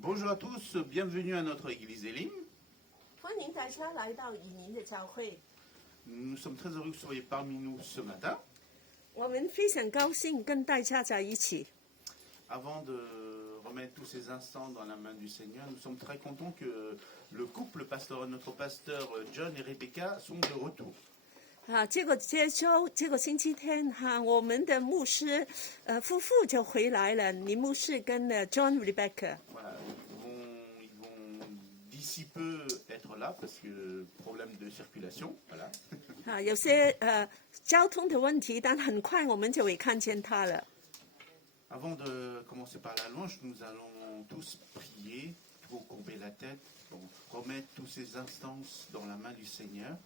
Bonjour à tous, bienvenue à notre église Elim. 歡迎大家來到以民的教會。 Nous sommes très heureux que vous soyez parmi nous ce matin. 我們非常高興跟大家在一起。 Avant de remettre tous ces instants dans la main du Seigneur, nous sommes très contents que le couple pastoral, notre pasteur John et Rebecca, sont de retour. 這個星期天我們的牧師夫婦就回來了，林牧師跟John Rebecca。 Voilà, ils vont d'ici peu être là parce que problème de circulation. Voilà. 有些交通的問題，但很快我們就會看見他了。 Avant de commencer par la louange, nous allons tous prier, pour courber la tête, pour remettre tous ces instances dans la main du Seigneur.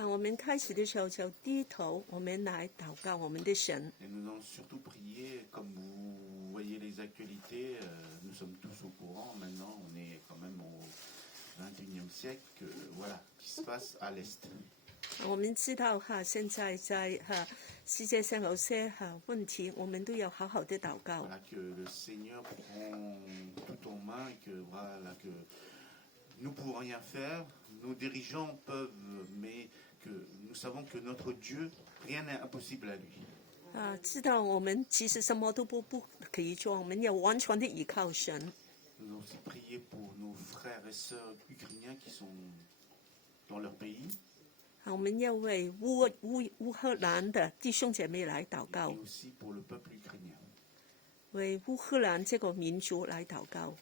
我們開始的時候就低頭，我們來禱告我們的神。 Et nous allons surtout prier, comme vous voyez les actualités, nous sommes tous au courant, maintenant on est quand même au 21e siècle, voilà, qui se passe à l'Est. 我們知道現在在世界上有些問題，我們都要好好的禱告。 Voilà, que le Seigneur prend tout en main et que, voilà, que nous ne pouvons rien faire, nos dirigeants peuvent, mais que nous savons que notre Dieu, rien n'est impossible à lui. 知道我們其實什麼都不可以做，我們要完全的依靠神。 Nous allons aussi prier pour nos frères et sœurs ukrainiens qui sont dans leur pays. 我們要為烏克蘭的弟兄姐妹來禱告， Et aussi pour le peuple ukrainien. 為烏克蘭這個民族來禱告。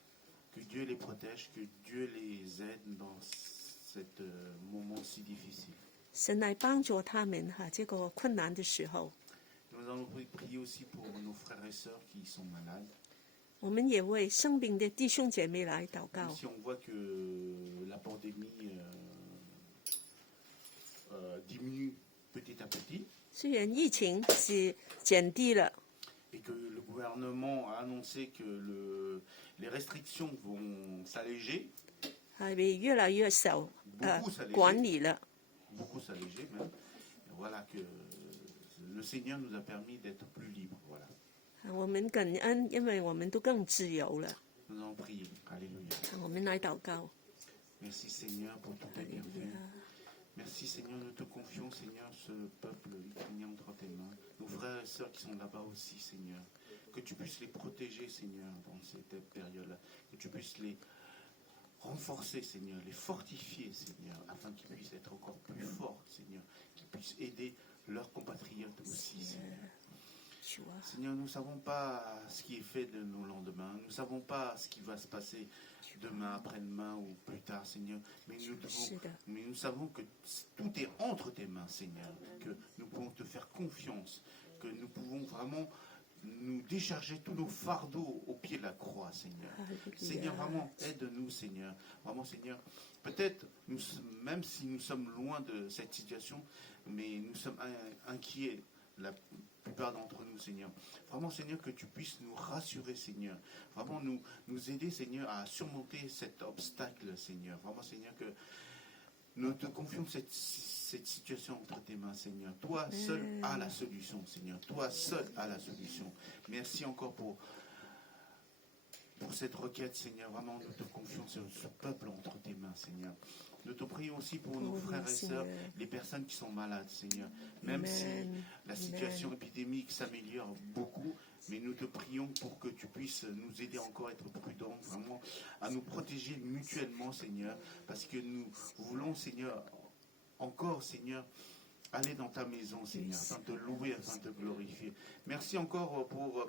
Que Dieu les protège, que Dieu les aide dans ce moment si difficile. 神來幫助他們這個困難的時候。 Nous allons prier aussi pour nos frères et sœurs qui sont malades. 我們也為生病的弟兄姐妹來禱告。 Si on voit que la pandémie diminue petit à petit, 雖然疫情是減低了， et que le gouvernement a annoncé que les restrictions vont s'alléger, 會越來越少管理了。 beaucoup s'alléger même, et voilà que le Seigneur nous a permis d'être plus libres. Voilà. 我們感恩，因為我們都更自由了。 Nous allons prier. Alléluia. 我們來禱告。 Merci Seigneur pour tous tes bienfaits. Merci Seigneur, nous te confions Seigneur ce peuple ukrainien entre tes mains. Nos frères et sœurs qui sont là-bas aussi Seigneur. Que tu puisses les protéger Seigneur dans cette période-là. Que tu puisses les renforcer Seigneur, les fortifier Seigneur, afin qu'ils puissent être encore plus forts Seigneur. Qu'ils puissent aider leurs compatriotes aussi Seigneur. Seigneur, nous ne savons pas ce qui est fait de nos lendemains. Nous ne savons pas ce qui va se passer demain, après-demain ou plus tard, Seigneur. Mais nous savons que tout est entre tes mains, Seigneur. Que nous pouvons te faire confiance. Que nous pouvons vraiment nous décharger tous nos fardeaux au pied de la croix, Seigneur. Seigneur, vraiment, aide-nous, Seigneur. Vraiment, Seigneur, peut-être, même si nous sommes loin de cette situation, mais nous sommes inquiets, la plupart d'entre nous, Seigneur. Vraiment, Seigneur, que tu puisses nous rassurer, Seigneur. Vraiment, nous aider, Seigneur, à surmonter cet obstacle, Seigneur. Vraiment, Seigneur, que nous te confions cette situation entre tes mains, Seigneur. Toi seul as la solution, Seigneur. Toi seul as la solution. Merci encore pour cette requête, Seigneur. Vraiment, nous te confions ce peuple entre tes mains, Seigneur. Nous te prions aussi pour nos frères et sœurs, les personnes qui sont malades, Seigneur. Même si la situation épidémique s'améliore beaucoup, mais nous te prions pour que tu puisses nous aider encore à être prudents, vraiment, à nous protéger mutuellement, Seigneur. Parce que nous voulons, Seigneur, encore, Seigneur, aller dans ta maison, Seigneur, afin de te louer, afin de te glorifier. Merci encore pour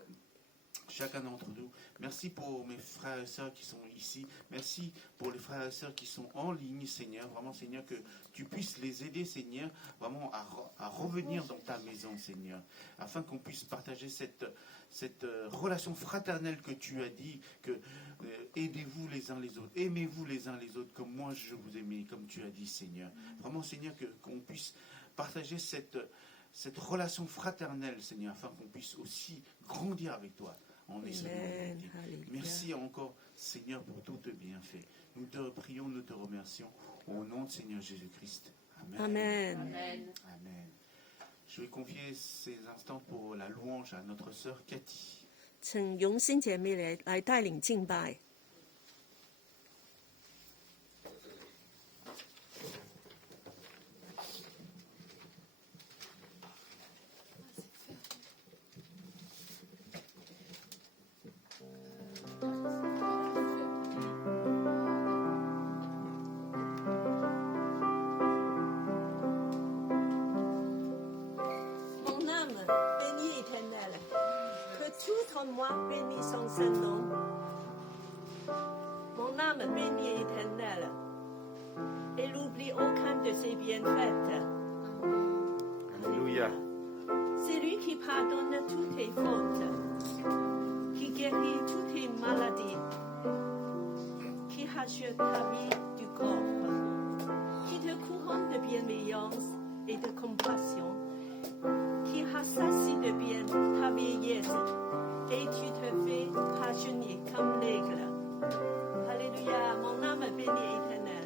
chacun d'entre nous. Merci pour mes frères et sœurs qui sont ici. Merci pour les frères et sœurs qui sont en ligne, Seigneur. Vraiment, Seigneur, que tu puisses les aider, Seigneur, vraiment à revenir dans ta maison, Seigneur, afin qu'on puisse partager cette relation fraternelle que tu as dit, que aidez-vous les uns les autres, aimez-vous les uns les autres, comme moi je vous aimais, comme tu as dit, Seigneur. Vraiment, Seigneur, qu'on puisse partager cette relation fraternelle, Seigneur, afin qu'on puisse aussi grandir avec toi. En merci encore, Seigneur, pour tous tes bienfaits. Nous te prions, nous te remercions. Au nom de Seigneur Jésus-Christ. Amen. Amen. Amen. Amen. Je vais confier ces instants pour la louange à notre sœur Cathy. 請用心姐妹來帶領敬拜。toi, bénis son Saint-Nom. Mon âme bénit l'Éternel, et n'oublie aucun de ses bienfaits. Alléluia. C'est lui qui pardonne toutes tes fautes, qui guérit toutes tes maladies, qui rachète ta vie du corps, qui te couronne de bienveillance et de compassion, qui rassasie de bien ta vieillesse, et tu te fais rajeunir comme l'aigle. Alléluia, mon âme bénit l'Éternel.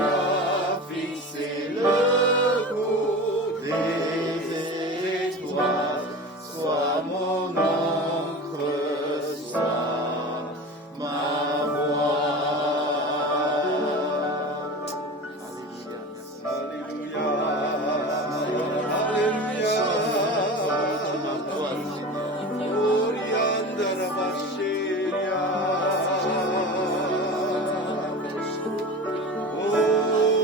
as fixé le cours des étoiles, sois mon encre, sois ma voix. Alléluia, Alléluia, Orianda la Bacheria. Oh,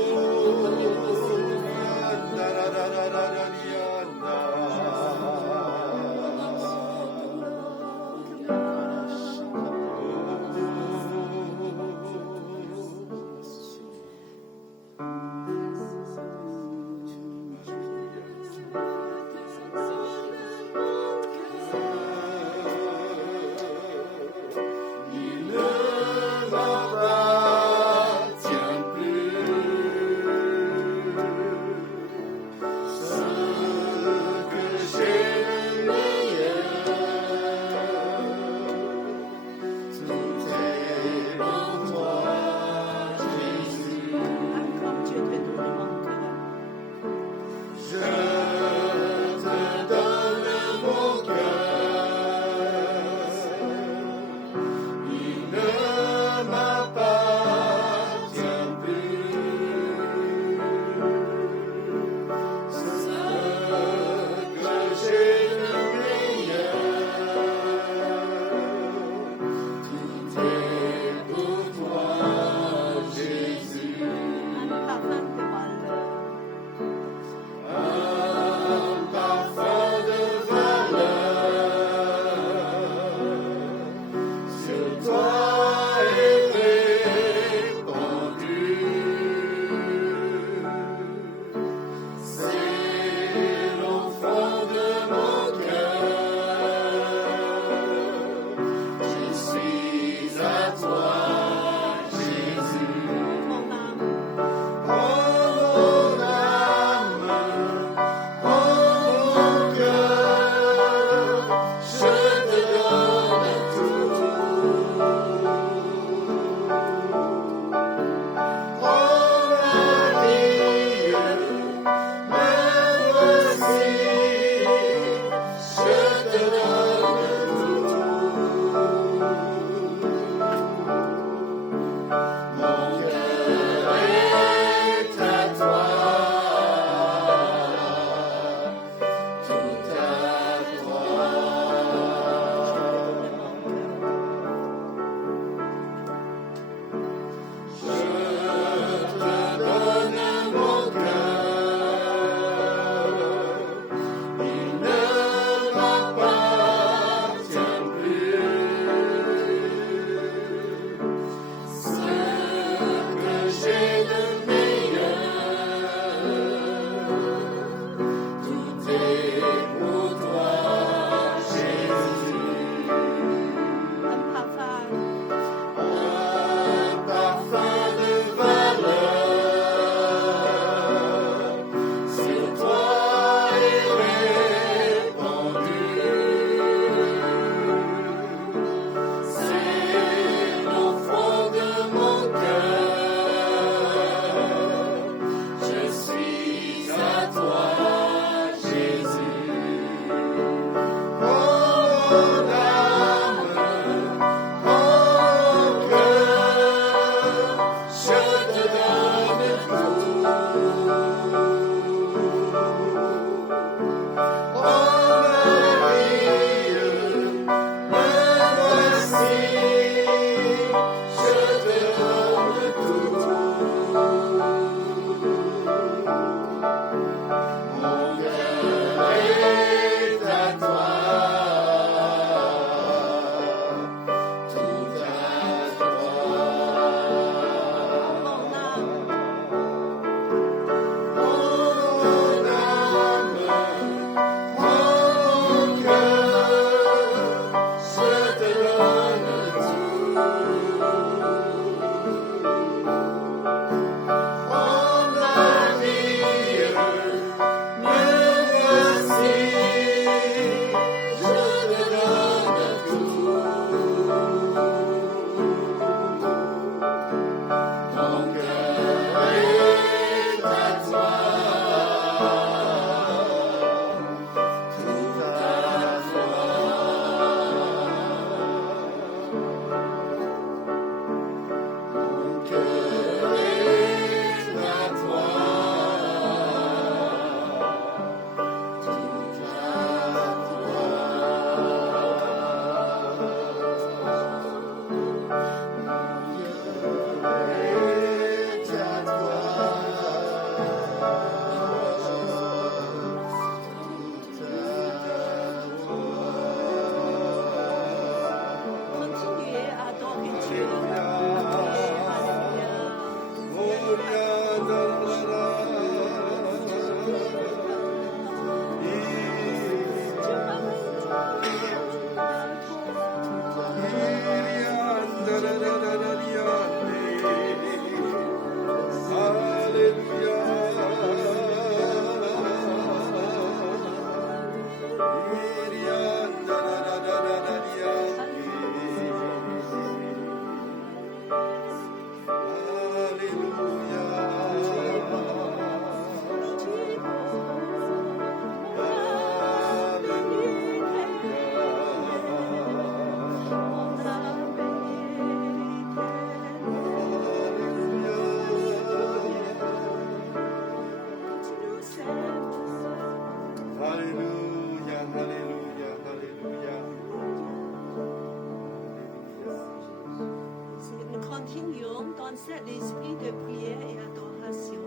l'esprit de prière et adoration.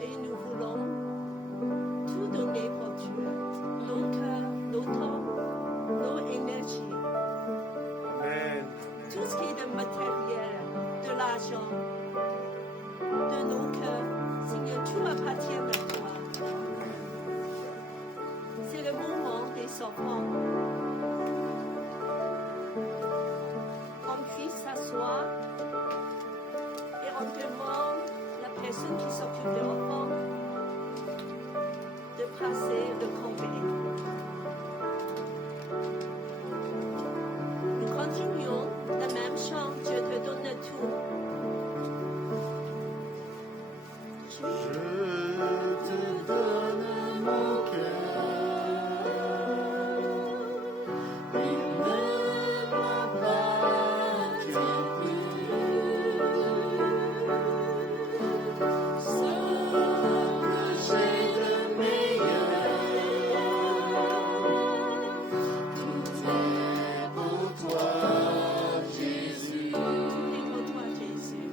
Et nous voulons tout donner pour Dieu, nos cœurs, nos temps, nos énergies. Amen. Tout ce qui est de matériel, de l'argent, de nos cœurs, Seigneur, tout appartient à toi. C'est le moment des enfants. On puisse s'asseoir et on demande à la personne qui s'occupe de l'enfant de passer le convoi. Nous continuons le même chant, Dieu te donne tout. Je te donne mon cœur, il ne m'appartient plus. Ce que j'ai de meilleur, tout est pour toi, Jésus. Et pour toi, Jésus.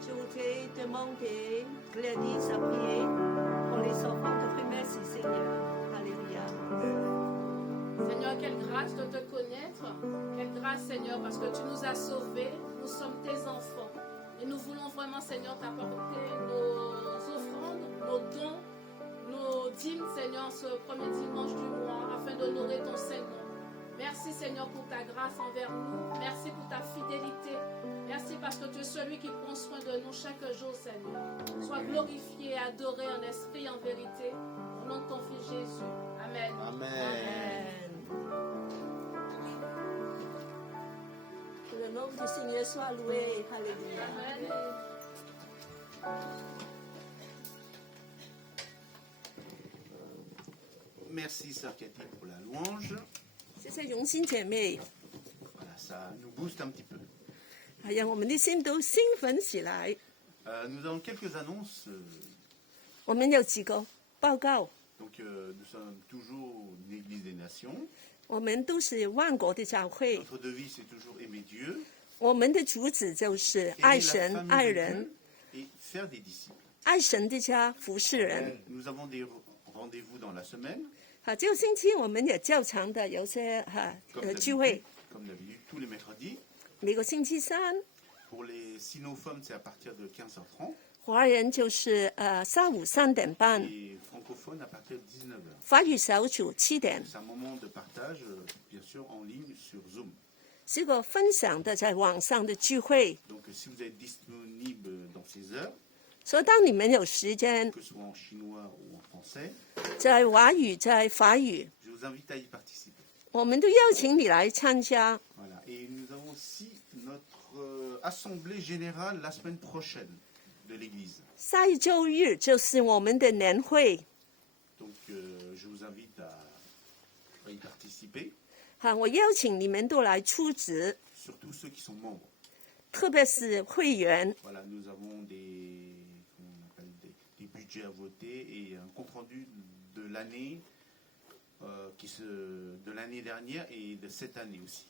Je voudrais demander Gladys à prier pour les enfants de primaire, merci Seigneur. Alléluia. Seigneur, quelle grâce de te connaître. Quelle grâce, Seigneur, parce que tu nous as sauvés. Nous sommes tes enfants. Et nous voulons vraiment, Seigneur, t'apporter nos offrandes, nos dons, nos dîmes, Seigneur, ce premier dimanche du mois, afin d'honorer ton Saint-Nom. Merci, Seigneur, pour ta grâce envers nous. Merci pour ta fidélité. Merci parce que tu es celui qui prend soin de nous chaque jour, Seigneur. Sois glorifié et adoré en esprit et en vérité. Au nom de ton Fils Jésus. Amen. Amen. Que le nom du Seigneur soit loué. Alléluia. Amen. Merci, Sœur Cathy, pour la louange. 谢谢荣心姐妹， Voilà, ça nous booste un petit peu. 让我们的心都兴奋起来。 Nous avons quelques annonces. 我们有几个报告， Donc, nous sommes toujours une Église des Nations. 我们都是万国的教会， Notre devise, c'est toujours aimer Dieu, 我们的主旨就是爱 aimer la 神 famille 爱 de 人， Dieu et faire des disciples. 爱神的家服侍人。 Nous avons des rendez-vous dans la semaine, 这个星期我们也较长的有些聚会， comme d'habitude, tous les mercredis. 每个星期三 Pour les sinophones, c'est à partir de 15h30. 华人就是下午3点半， et francophone à partir de 19h. 法语小组7点。 C'est un moment de partage, bien sûr, en ligne sur Zoom. 是个分享的在网上的聚会， Donc, si vous êtes disponible dans ces heures, 所以当你们有时间， que ce soit en chinois ou en français, 在华语、在法语， je vous invite à y participer. 我们都邀请你来参加。 Voilà. Et nous avons aussi notre assemblée générale la semaine prochaine de l'Église. 下一周日就是我们的年会， Donc, je vous invite à y participer, 我邀请你们都来出席， surtout ceux qui sont membres. 特别是会员。 Voilà, nous avons comment on appelle, des budgets à voter et un compte rendu de l'année de l'année dernière et de cette année aussi.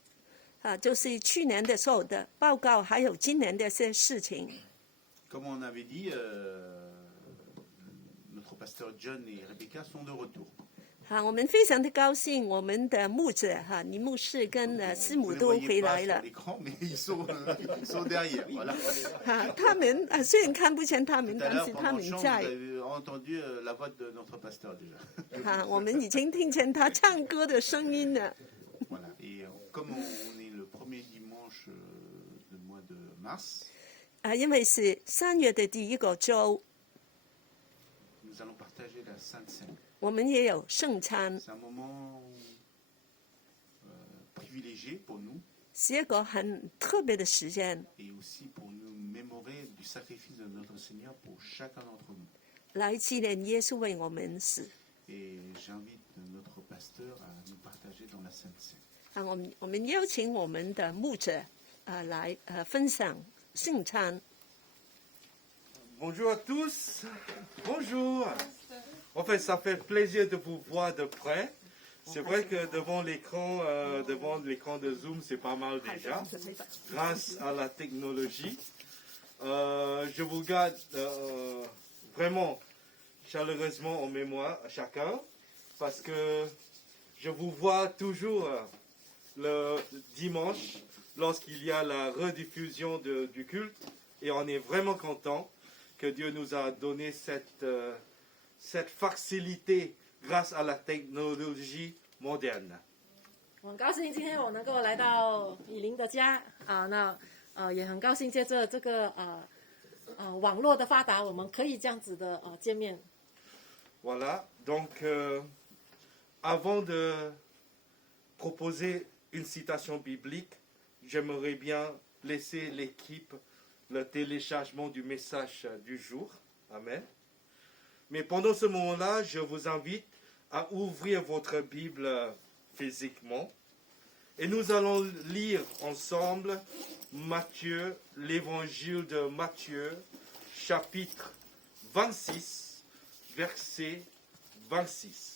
就是去年的时候的报告，还有今年的一些事情。 Comme on avait dit, notre pasteur John et Rebecca sont de retour. 我们非常的高兴，我们的牧者倪牧师跟师母 Vous ne 都 les 回 voyez pas 来 sur 了。 l'écran, mais ils sont derrière. Voilà. 他们虽然看不见他们， Tout à 但 l'heure, 是他 pendant 们 le chant, 在 vous。avez entendu la voix de notre pasteur déjà. 我们已经听见他唱歌的声音了。 Voilà. Et comme on est le premier dimanche du mois de mars, 因为是3月的第一个周， nous allons partager la Sainte Seine. 我们也有圣餐， C'est un moment privilégié pour nous 是一个很特别的时间， et aussi pour nous mémorer du sacrifice de notre Seigneur pour chacun d'entre nous. 来纪念耶稣为我们死。 Et j'invite notre pasteur à nous partager dans la Sainte Seine. 我们邀请我们的牧者来分享圣餐。 Bonjour à tous. Bonjour. En fait, ça fait plaisir de vous voir de près. C'est vrai que devant l'écran de Zoom, c'est pas mal déjà, grâce à la technologie. Je vous garde vraiment chaleureusement en mémoire à chacun, parce que je vous vois toujours le dimanche lorsqu'il y a la rediffusion du culte, et on est vraiment content que Dieu nous a donné cette facilité grâce à la technologie moderne. 我很高兴今天我能够来到以琳的家也很高兴借着这个网络的发达，我们可以这样子的见面。 Voilà, donc avant de proposer une citation biblique, j'aimerais bien laisser l'équipe le téléchargement du message du jour. Amen. Mais pendant ce moment-là, je vous invite à ouvrir votre Bible physiquement et nous allons lire ensemble Matthieu, l'évangile de Matthieu, chapitre 26, verset 26.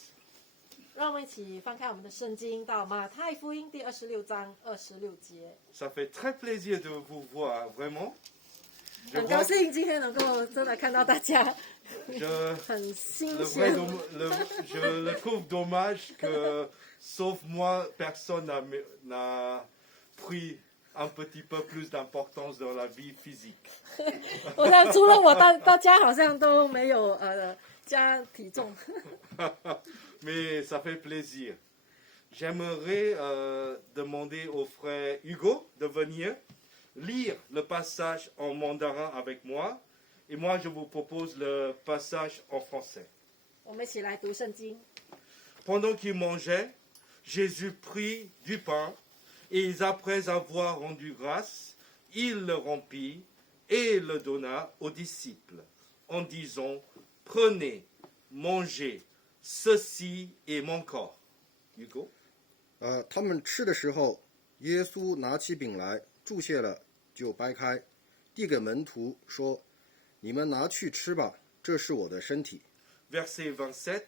让我们一起翻开我们的圣经，到马太福音第26章26节。 Ça fait très plaisir de vous voir, vraiment. 很高兴今天能够真的看到大家， Je, 很新 le 鲜。 je le trouve dommage que, sauf moi, personne n'a pris un petit peu plus d'importance dans la vie physique. 我想除了我，大家好像都没有加体重。 Mais ça fait plaisir. J'aimerais demander au frère Hugo de venir lire le passage en mandarin avec moi. Et moi, je vous propose le passage en français. 我们一起来读圣经。 Pendant qu'ils mangeaient, Jésus prit du pain, et après avoir rendu grâce, il le rompit et le donna aux disciples, en disant, prenez, mangez, ceci est mon corps. Hugo? 他们吃的时候，耶稣拿起饼来，祝谢了，就掰开，递给门徒说：“你们拿去吃吧，这是我的身体。” Verset 27.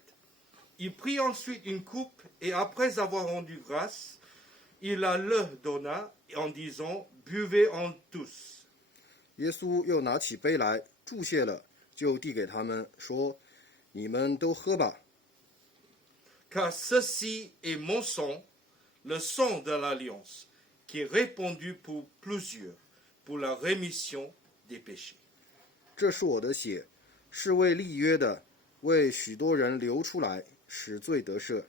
Il prit ensuite une coupe, et après avoir rendu grâce, il la leur donna, en disant, buvez en tous. 耶稣又拿起杯来，祝谢了，就递给他们说：“你们都喝吧， Car ceci est mon sang, le sang de l'alliance, qui est répandu pour plusieurs, pour la rémission des péchés. 这是我的血，是为立约的，为许多人流出来，使罪得赦。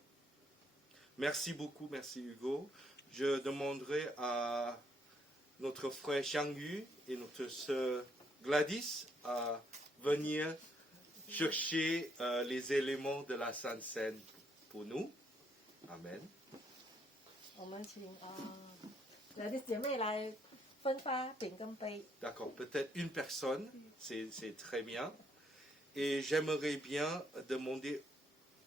Merci beaucoup, merci Hugo. Je demanderai à notre frère Xiangyu et notre sœur Gladys à venir chercher les éléments de la Sainte Seine pour nous. Amen. 我们请来的姐妹来分发饼跟杯。 D'accord, peut-être une personne, c'est très bien. Et j'aimerais bien demander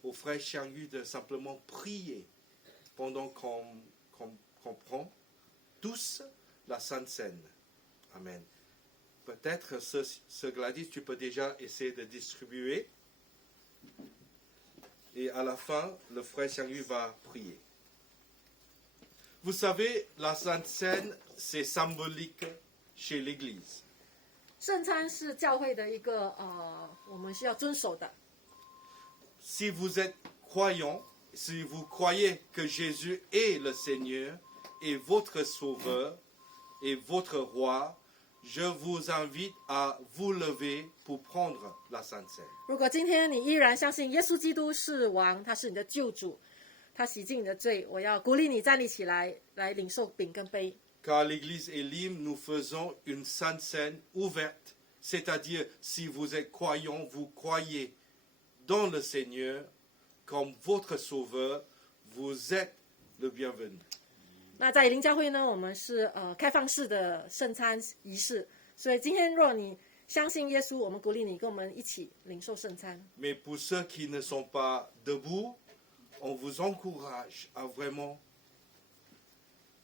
au frère Xiangyu de simplement prier pendant qu'on prend tous la Sainte Seine. Amen. Peut-être, ce Gladys, tu peux déjà essayer de distribuer. Et à la fin, le frère Xiangyu va prier. Vous savez, la Sainte Seine, c'est symbolique chez l'Église. 圣餐是教会的一个我们需要遵守的。 Si vous êtes croyant, si vous croyez que Jésus est le Seigneur et votre Sauveur et votre Roi, je vous invite à vous lever pour prendre la Sainte Seine. 如果今天你依然相信耶稣基督是王，他是你的救主，他洗净你的罪，我要鼓励你站立起来，来领受饼跟杯。 Car à l'Église Elim, nous faisons une Sainte Seine ouverte, c'est-à-dire si vous êtes croyant, vous croyez dans le Seigneur comme votre Sauveur, vous êtes le bienvenu. 那在以琳教会呢，我们是开放式的圣餐仪式，所以今天若你相信耶稣，我们鼓励你跟我们一起领受圣餐。 Mais pour ceux qui ne sont pas debout, on vous encourage à vraiment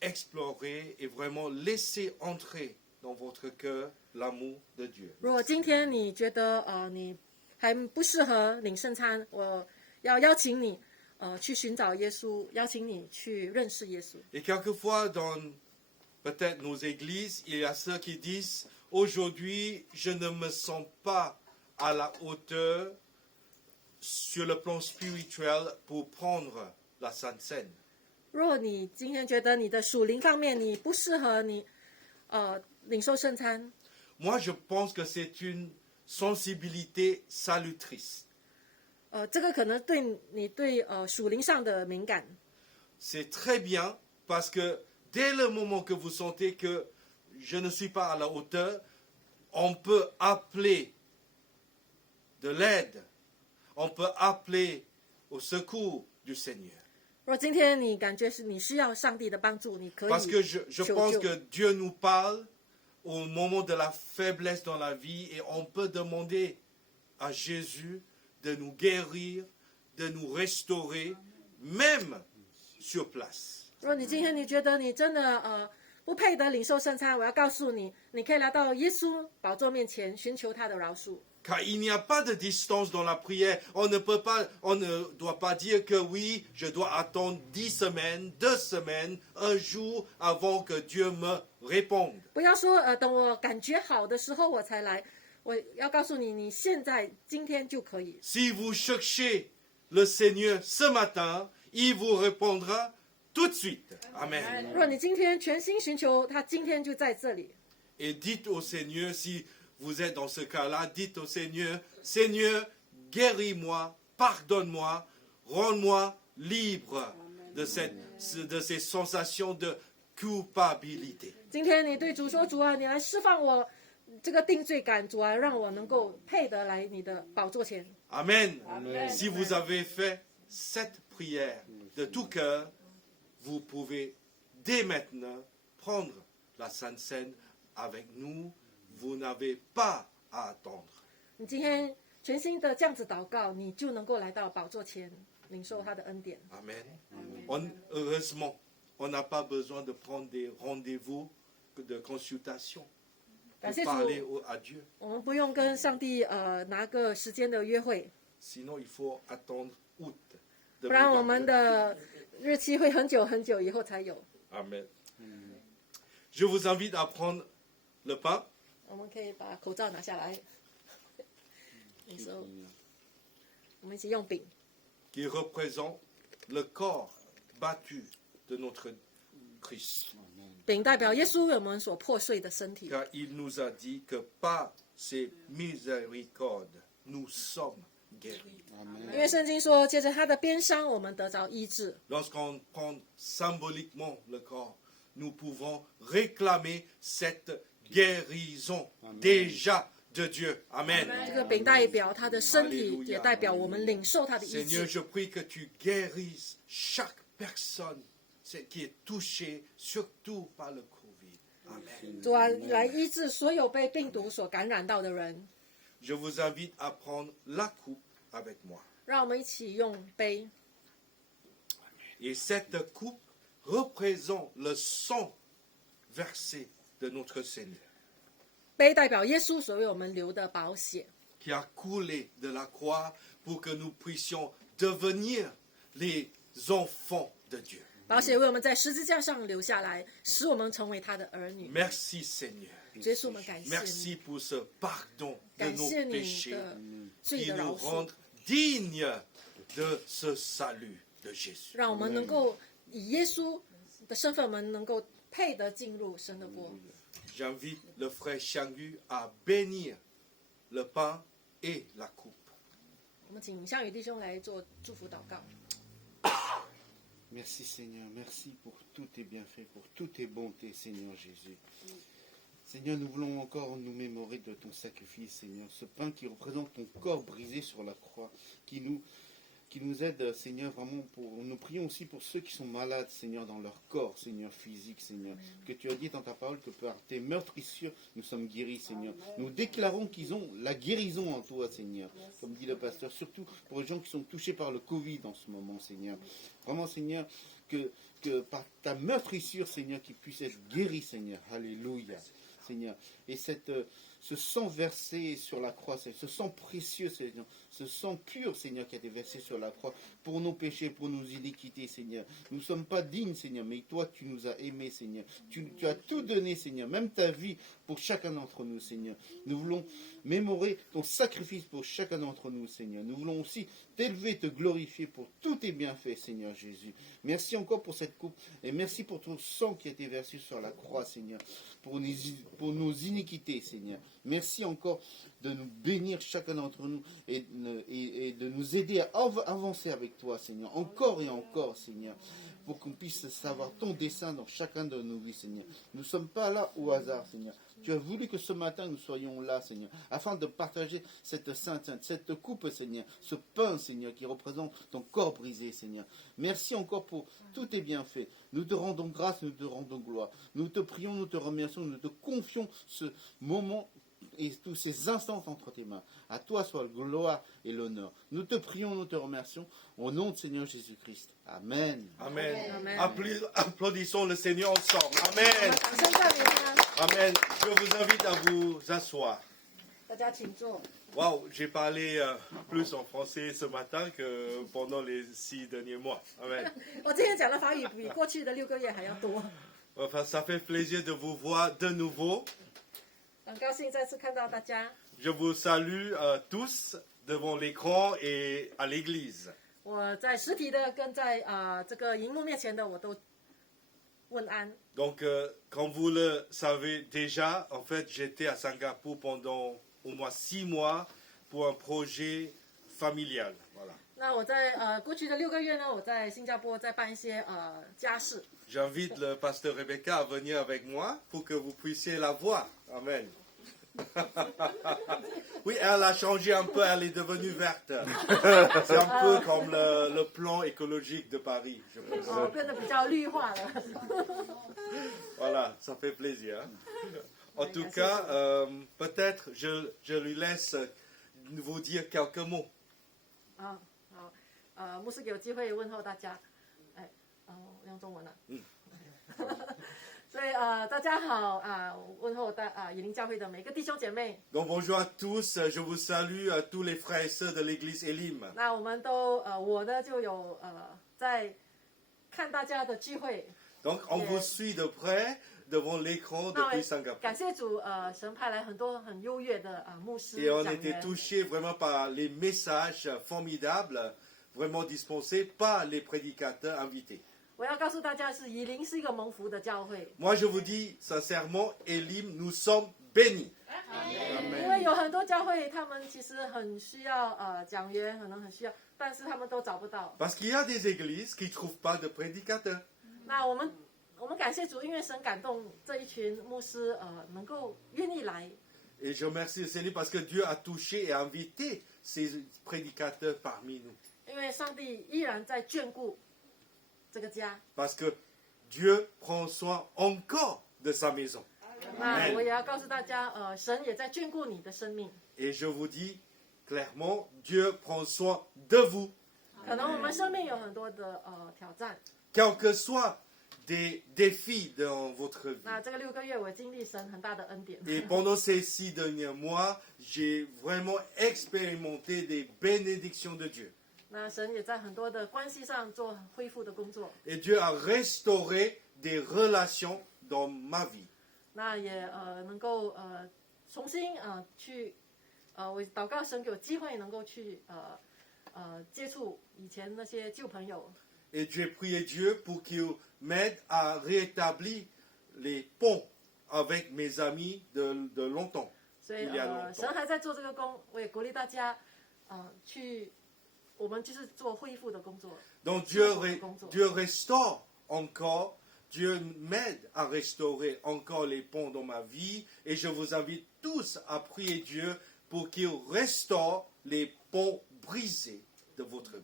explorer et vraiment laisser entrer dans votre cœur l'amour de Dieu. 如果今天你觉得你还不适合领圣餐，我要邀请你去寻找耶稣，邀请你去认识耶稣。 Et quelquefois, dans peut-être nos églises, il y a ceux qui disent « Aujourd'hui, je ne me sens pas à la hauteur sur le plan spirituel pour prendre la Sainte Seine. » 若你今天觉得你的属灵方面你不适合你领受圣餐， Moi, je pense que c'est une sensibilité salutatrice. 这个可能对你对属灵上的敏感， C'est très bien parce que dès le moment que vous sentez que je ne suis pas à la hauteur, on peut appeler de l'aide, on peut appeler au secours du Seigneur. 若今天你感觉是你需要上帝的帮助，你可以 Parce que je 求 pense 救。 que Dieu nous parle au moment de la faiblesse dans la vie et on peut demander à Jésus de nous guérir, de nous restaurer, même sur place. 若你今天你觉得你真的不配得领受圣餐，我要告诉你，你可以来到耶稣宝座面前，寻求他的饶恕。 Car il n'y a pas de distance dans la prière. On ne doit pas dire que oui, je dois attendre 10 semaines, 2 semaines, un jour avant que Dieu me réponde. 不要说等我感觉好的时候我才来，我要告诉你，你现在今天就可以。 Si vous cherchez le Seigneur ce matin, il vous répondra tout de suite. Amen. 若你今天全心寻求他，今天就在这里。 Et dites au Seigneur, si vous êtes dans ce cas-là, dites au Seigneur, Seigneur, guéris-moi, pardonne-moi, rends-moi libre de ces sensations de culpabilité. 今天你对主说：“主啊，你来释放我这个定罪感，主啊，让我能够配得来你的宝座前。” Amen. Si vous avez fait cette prière de tout cœur, vous pouvez dès maintenant prendre la Sainte Seine avec nous. Vous n'avez pas à attendre. 你今天全心的这样子祷告，你就能够来到宝座前，领受他的恩典。 Amen. Heureusement, on n'a pas besoin de prendre des rendez-vous de consultation 感 pour 谢 parler 主， à Dieu. 我们不用跟上帝拿个时间的约会， Sinon, il faut attendre août. 不然我 2022. 们的日期会很久很久以后才有。 Amen. Je vous invite à prendre le pain. 我们可以把口罩拿下来，领受。我们一起用饼， qui représente le corps battu de notre Christ. 饼代表耶稣为我们所破碎的身体。 Car il nous a dit que pas ses miséricordes, nous sommes guéris. 因为圣经说，借着他的鞭伤，我们得着医治。 Lorsqu'on prend symboliquement le corps, nous pouvons réclamer cette guérison déjà de Dieu. Amen. 这个饼代表他的身体， Alléluia. 也代表我们领受他的医 Seigneur, 治。 je prie que tu guérisses chaque personne qui est touchée, surtout par le Covid. Amen. 主啊，来医治所有被病毒所感染到的人。 Je vous invite à prendre la coupe avec moi. 让我们一起用杯， Et cette coupe représente le sang versé de notre Seigneur, 杯代表耶稣所为我们流的宝血， qui a coulé de la croix pour que nous puissions devenir les enfants de Dieu. 宝血为我们在十字架上留下来，使我们成为他的儿女。 Merci Seigneur. 耶稣，我们感谢你， Merci pour ce pardon de 感 nos 谢你 péchés 的罪 qui 的 nous 饶恕 rendent，dignes de ce salut de Jésus. 让我们能够以耶稣的身份，我们能够配得进入神的国。 J'invite le frère Changu à bénir le pain et la coupe. 我们请向宇弟兄来做祝福祷告。 Merci Seigneur, merci pour tous tes bienfaits, pour toutes tes bontés, Seigneur Jésus. Seigneur, nous voulons encore nous mémorer de ton sacrifice, Seigneur. Ce pain qui représente ton corps brisé sur la croix, qui nous aide, Seigneur, vraiment pour... Nous prions aussi pour ceux qui sont malades, Seigneur, dans leur corps, Seigneur, physique, Seigneur. Que tu as dit dans ta parole que par tes meurtrissures, nous sommes guéris, Seigneur. Nous déclarons qu'ils ont la guérison en toi, Seigneur. Comme dit le pasteur, surtout pour les gens qui sont touchés par le Covid en ce moment, Seigneur. Vraiment, Seigneur, que par ta meurtrissure, Seigneur, qu'ils puissent être guéris, Seigneur. Alléluia, Seigneur. Et ce sang versé sur la croix, ce sang précieux, Seigneur, ce sang pur, Seigneur, qui a été versé sur la croix pour nos péchés, pour nos iniquités, Seigneur. Nous ne sommes pas dignes, Seigneur, mais toi, tu nous as aimés, Seigneur. Tu as tout donné, Seigneur, même ta vie pour chacun d'entre nous, Seigneur. Nous voulons mémorer ton sacrifice pour chacun d'entre nous, Seigneur. Nous voulons aussi t'élever, te glorifier pour tous tes bienfaits, Seigneur Jésus. Merci encore pour cette coupe et merci pour ton sang qui a été versé sur la croix, Seigneur, pour nos iniquités, Seigneur. Merci encore de nous bénir chacun d'entre nous et de nous aider à avancer avec toi, Seigneur, encore et encore, Seigneur, pour qu'on puisse savoir ton dessein dans chacun de nos vies, Seigneur. Nous ne sommes pas là au hasard, Seigneur. Tu as voulu que ce matin nous soyons là, Seigneur, afin de partager cette sainte, cette coupe, Seigneur, ce pain, Seigneur, qui représente ton corps brisé, Seigneur. Merci encore pour tous tes bienfaits. Nous te rendons grâce, nous te rendons gloire. Nous te prions, nous te remercions, nous te confions ce moment et tous ces instants entre tes mains. À toi soit la gloire et l'honneur. Nous te prions, nous te remercions, au nom de Seigneur Jésus-Christ. Amen. Amen. Amen. Applaudissons le Seigneur ensemble. Amen. 掌声赞美他， Amen. Je vous invite à vous asseoir. 大家请坐。 Waouh, j'ai parlé plus en français ce matin que pendant les 6 derniers mois. Amen. 我今天讲的法语比过去的6个月还要多， Enfin, ça fait plaisir de vous voir de nouveau. 很高兴再次看到大家。 Je vous salue tous devant l'écran et à l'église. 我在实体的跟在这个荧幕面前的我都问安。 Donc, comme vous le savez déjà, en fait, j'étais à Singapour pendant au moins 6 mois pour un projet familial. Voilà. 那我在过去的6个月呢，我在新加坡在办一些家事。 J'invite le pasteur Rebecca à venir avec moi pour que vous puissiez la voir. Amen. Oui, elle a changé un peu, elle est devenue verte. C'est un peu comme le plan écologique de Paris, je pense. 变得比较绿化了。 Voilà, ça fait plaisir. En tout cas, peut-être je lui laisse vous dire quelques mots. 好，牧师给我机会问候大家。哎，用中文了。所以大家好问候以琳教会的每个弟兄姐妹。 Donc bonjour à tous, je vous salue à tous les frères et sœurs de l'église Elim. 那我们都我呢就有在看大家的聚会。 Donc on vous suit de près devant l'écran 那 depuis Singapour. 感谢主，神派来很多很优越的牧师 Et on 讲 était 员。 touchés vraiment par les messages formidables, vraiment dispensés par les prédicateurs invités. 我要告诉大家是以琳是一个蒙福的教会。 Moi je vous dis sincèrement, Elim, nous sommes bénis. 因为有很多教会，他们其实很需要讲员，可能很需要，但是他们都找不到。 Parce qu'il y a des églises qui ne trouvent pas de prédicateurs. 那我们感谢主，因为神感动这一群牧师，能够愿意来。 Et je remercie le Seigneur parce que Dieu a touché et invité ces prédicateurs parmi nous. 因为上帝依然在眷顾这个家。 Parce que Dieu prend soin encore de sa maison. 那我也要告诉大家，神也在眷顾你的生命。 Et je vous dis clairement, Dieu prend soin de vous. 可能我们生命有很多的挑战。 Quels que soient des défis dans votre vie. 那这个6个月，我经历神很大的恩典。 Et pendant ces 6 derniers mois, j'ai vraiment expérimenté des bénédictions de Dieu. 那神也在很多的关系上做恢复的工作。 Et Dieu a restauré des relations dans ma vie. 那也能够重新去我祷告神给我机会能够去接触以前那些旧朋友。 Et j'ai prié Dieu pour qu'il m'aide à rétablir les ponts avec mes amis de longtemps. 所以 Il y a longtemps. 神还在做这个工，我也鼓励大家我们就是做恢复的工作。 Donc Dieu restaure encore. Dieu m'aide à restaurer encore les ponts dans ma vie et je vous invite tous à prier Dieu pour qu'il restaure les ponts brisés de votre vie.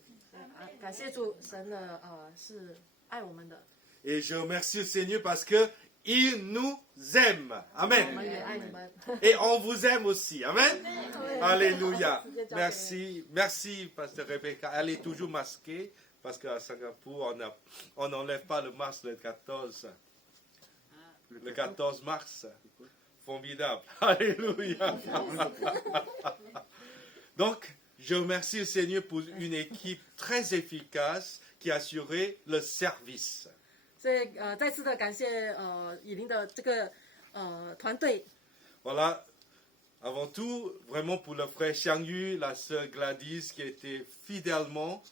感谢主，神的是爱我们的， Et je remercie le Seigneur parce que il nous aime. 我 Amen. 们也爱你们。 Et on vous aime aussi. Amen. Alléluia. Merci. Merci, Pasteur Rebecca. Elle est toujours masquée parce qu'à Singapour, on n'enlève pas le masque le 14. Le 14 mars. Formidable. Alléluia. Donc, je remercie le Seigneur pour une équipe très efficace qui a assuré le service. 所以再次的感谢以琳的这个团队。 Voilà. Avant tout, vraiment pour le frère Xiangyu, la sœur Gladys qui était fidèlement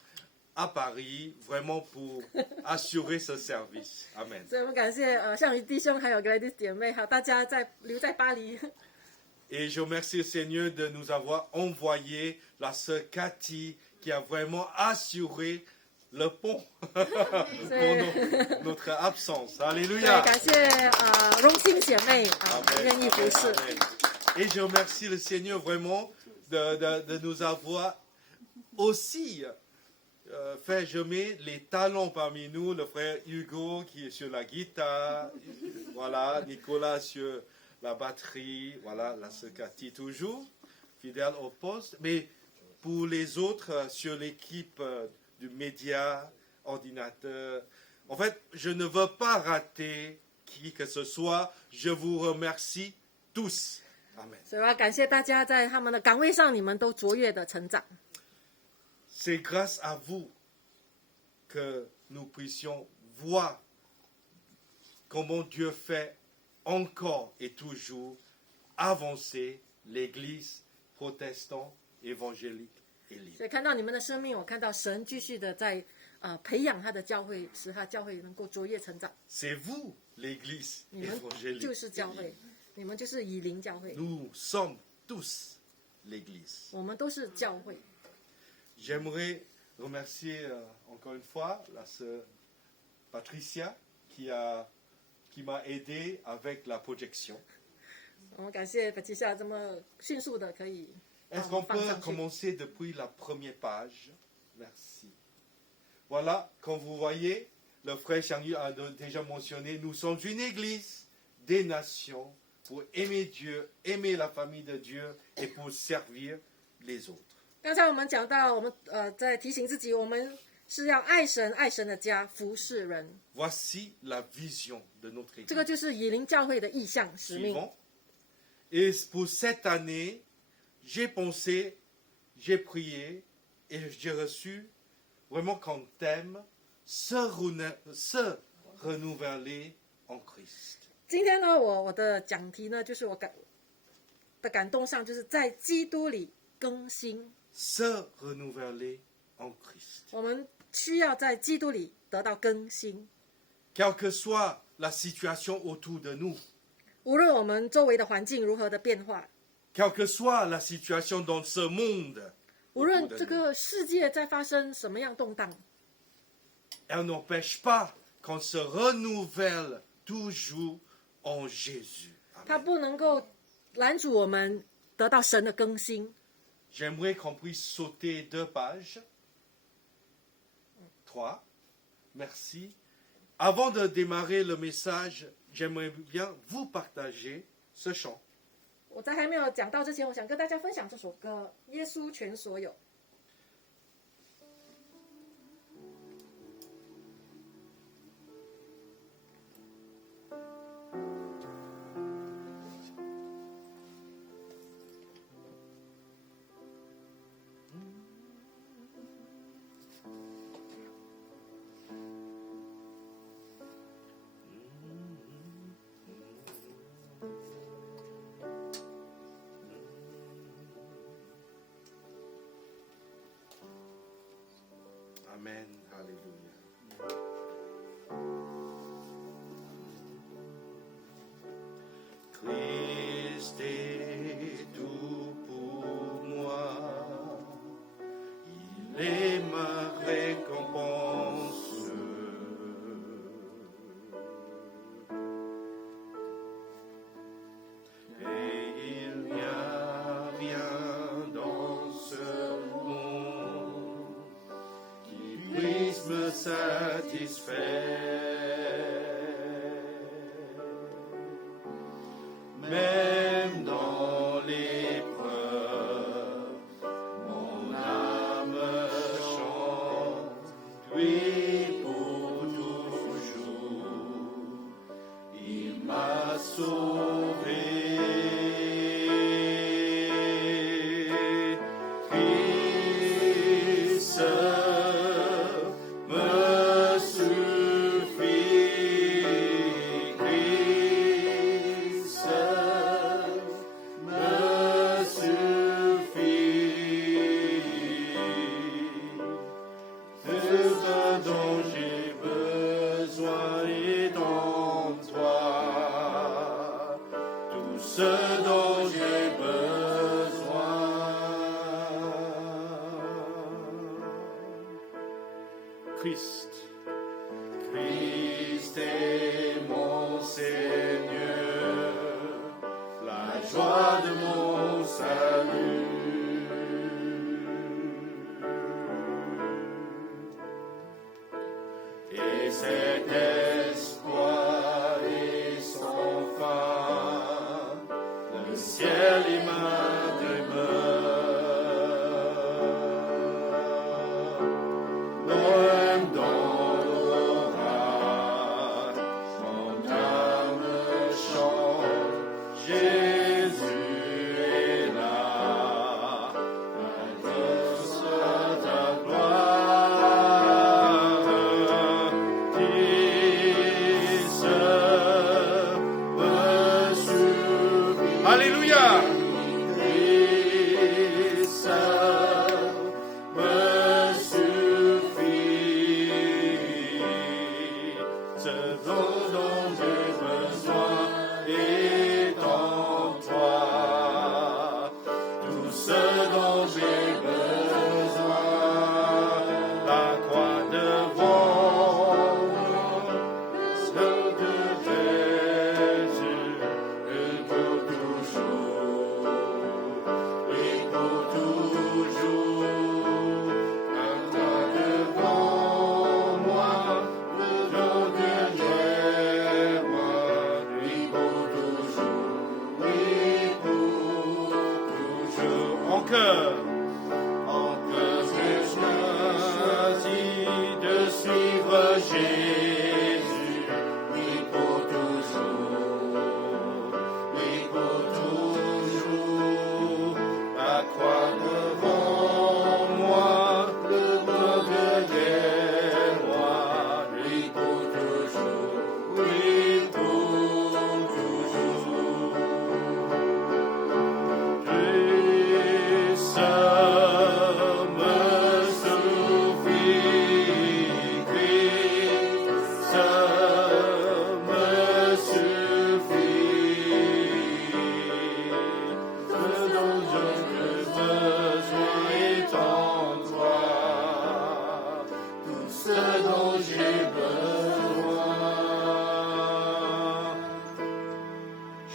à Paris, vraiment pour assurer ce service. Amen. 所以我们感谢项羽弟兄还有 Gladys 姐妹，还有大家留在巴黎。 Et je remercie le Seigneur de nous avoir envoyé la sœur Cathy qui a vraiment assuré le pont pour notre absence. 对， Alléluia. 感谢荣欣姐妹 Amen. 愿意服侍。 Amen. Et je remercie le Seigneur vraiment de nous avoir aussi fait gemmer les talents parmi nous. Le frère Hugo qui est sur la guitare, voilà, Nicolas sur la batterie, voilà, la sœur Cathy toujours, fidèle au poste. Mais pour les autres, sur l'équipe du média, ordinateur, en fait, je ne veux pas rater qui que ce soit. Je vous remercie tous. Amen. 所以我要感谢大家在他们的岗位上，你们都卓越的成长。 C'est grâce à vous que nous puissions voir comment Dieu fait encore et toujours avancer l'Église protestante, évangélique et libre. 所以看到你们的生命，我看到神继续的在培养他的教会，使他教会能够卓越成长。 C'est vous, l'Église 你们 évangélique. 就是 et 教会 libre.，你们就是以灵教会， Nous sommes tous l'Église. 我们都是教会。 J'aimerais remercier encore une fois la sœur Patricia qui m'a aidé avec la projection. 我们感谢本期下这么迅速的可以 Est-ce 把我 qu'on 们放 peut 上去。 commencer depuis la première page? Merci. Voilà, comme vous voyez, le frère Xiangyu a déjà mentionné, nous sommes une église des nations pour aimer Dieu, aimer la famille de Dieu et pour servir les autres. 刚才我们讲到，我们在提醒自己，我们是要爱神、爱神的家，服侍人。 Voici la vision de notre 这个 église. 就是以灵教会的意向使命。 Suivant. Et pour cette année, j'ai pensé, j'ai prié et j'ai reçu vraiment comme thème se renouveler en Christ. 今天呢，我的讲题呢，就是我感动上，就是在基督里更新。 Se renouveler en Christ. 我们需要在基督里得到更新， Quelle que soit la situation autour de nous, 无论我们周围的环境如何的变化， quelle que soit la situation dans ce monde, 无论这个世界在发生什么样动荡， elle n'empêche pas qu'on se renouvelle toujours en Jésus. 它不能够拦阻我们得到神的更新。 J'aimerais qu'on puisse sauter 2 pages. 3. Merci. Avant de démarrer le message, j'aimerais bien vous partager ce chant. 我在还没有讲到之前，我想跟大家分享这首歌《耶稣全所有》。 Amen. Alléluia. Christ est tout pour moi. Il est ma récompense. Et il vient dans ce monde qui puisse me satisfaire. Même dans l'épreuve, mon âme chante, lui pour toujours, il m'a sauvé. Christ me suffit, Christ me suffit. Tout ce dont j'ai besoin est en toi, tout ce dont j'ai besoin. Christ, Christ est mon Seigneur, la joie de mon salut. Et cet espoir est sans fin, le ciel est ma demeure. Même dans l'orage, mon âme chante, Jésus est là, ma force, ta gloire. Christ me suffit. Alléluia. Christ me suffit. Ce dont j'ai besoin est en toi. Tout ce dont j'ai besoin, la croix devant le de Jésus, et pour toujours, et pour toujours. Un croix devant moi, le nom de Dieu, moi, lui pour toujours.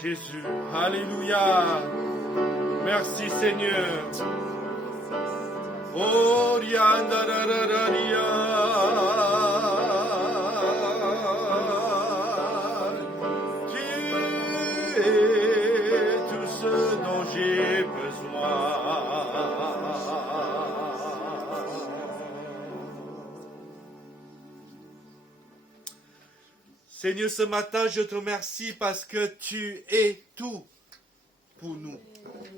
Jésus. Alléluia. Merci Seigneur. Oh, rianda, da, da, da, ria. Tu es tout ce dont j'ai besoin. Seigneur, ce matin, je te remercie parce que tu es tout pour nous.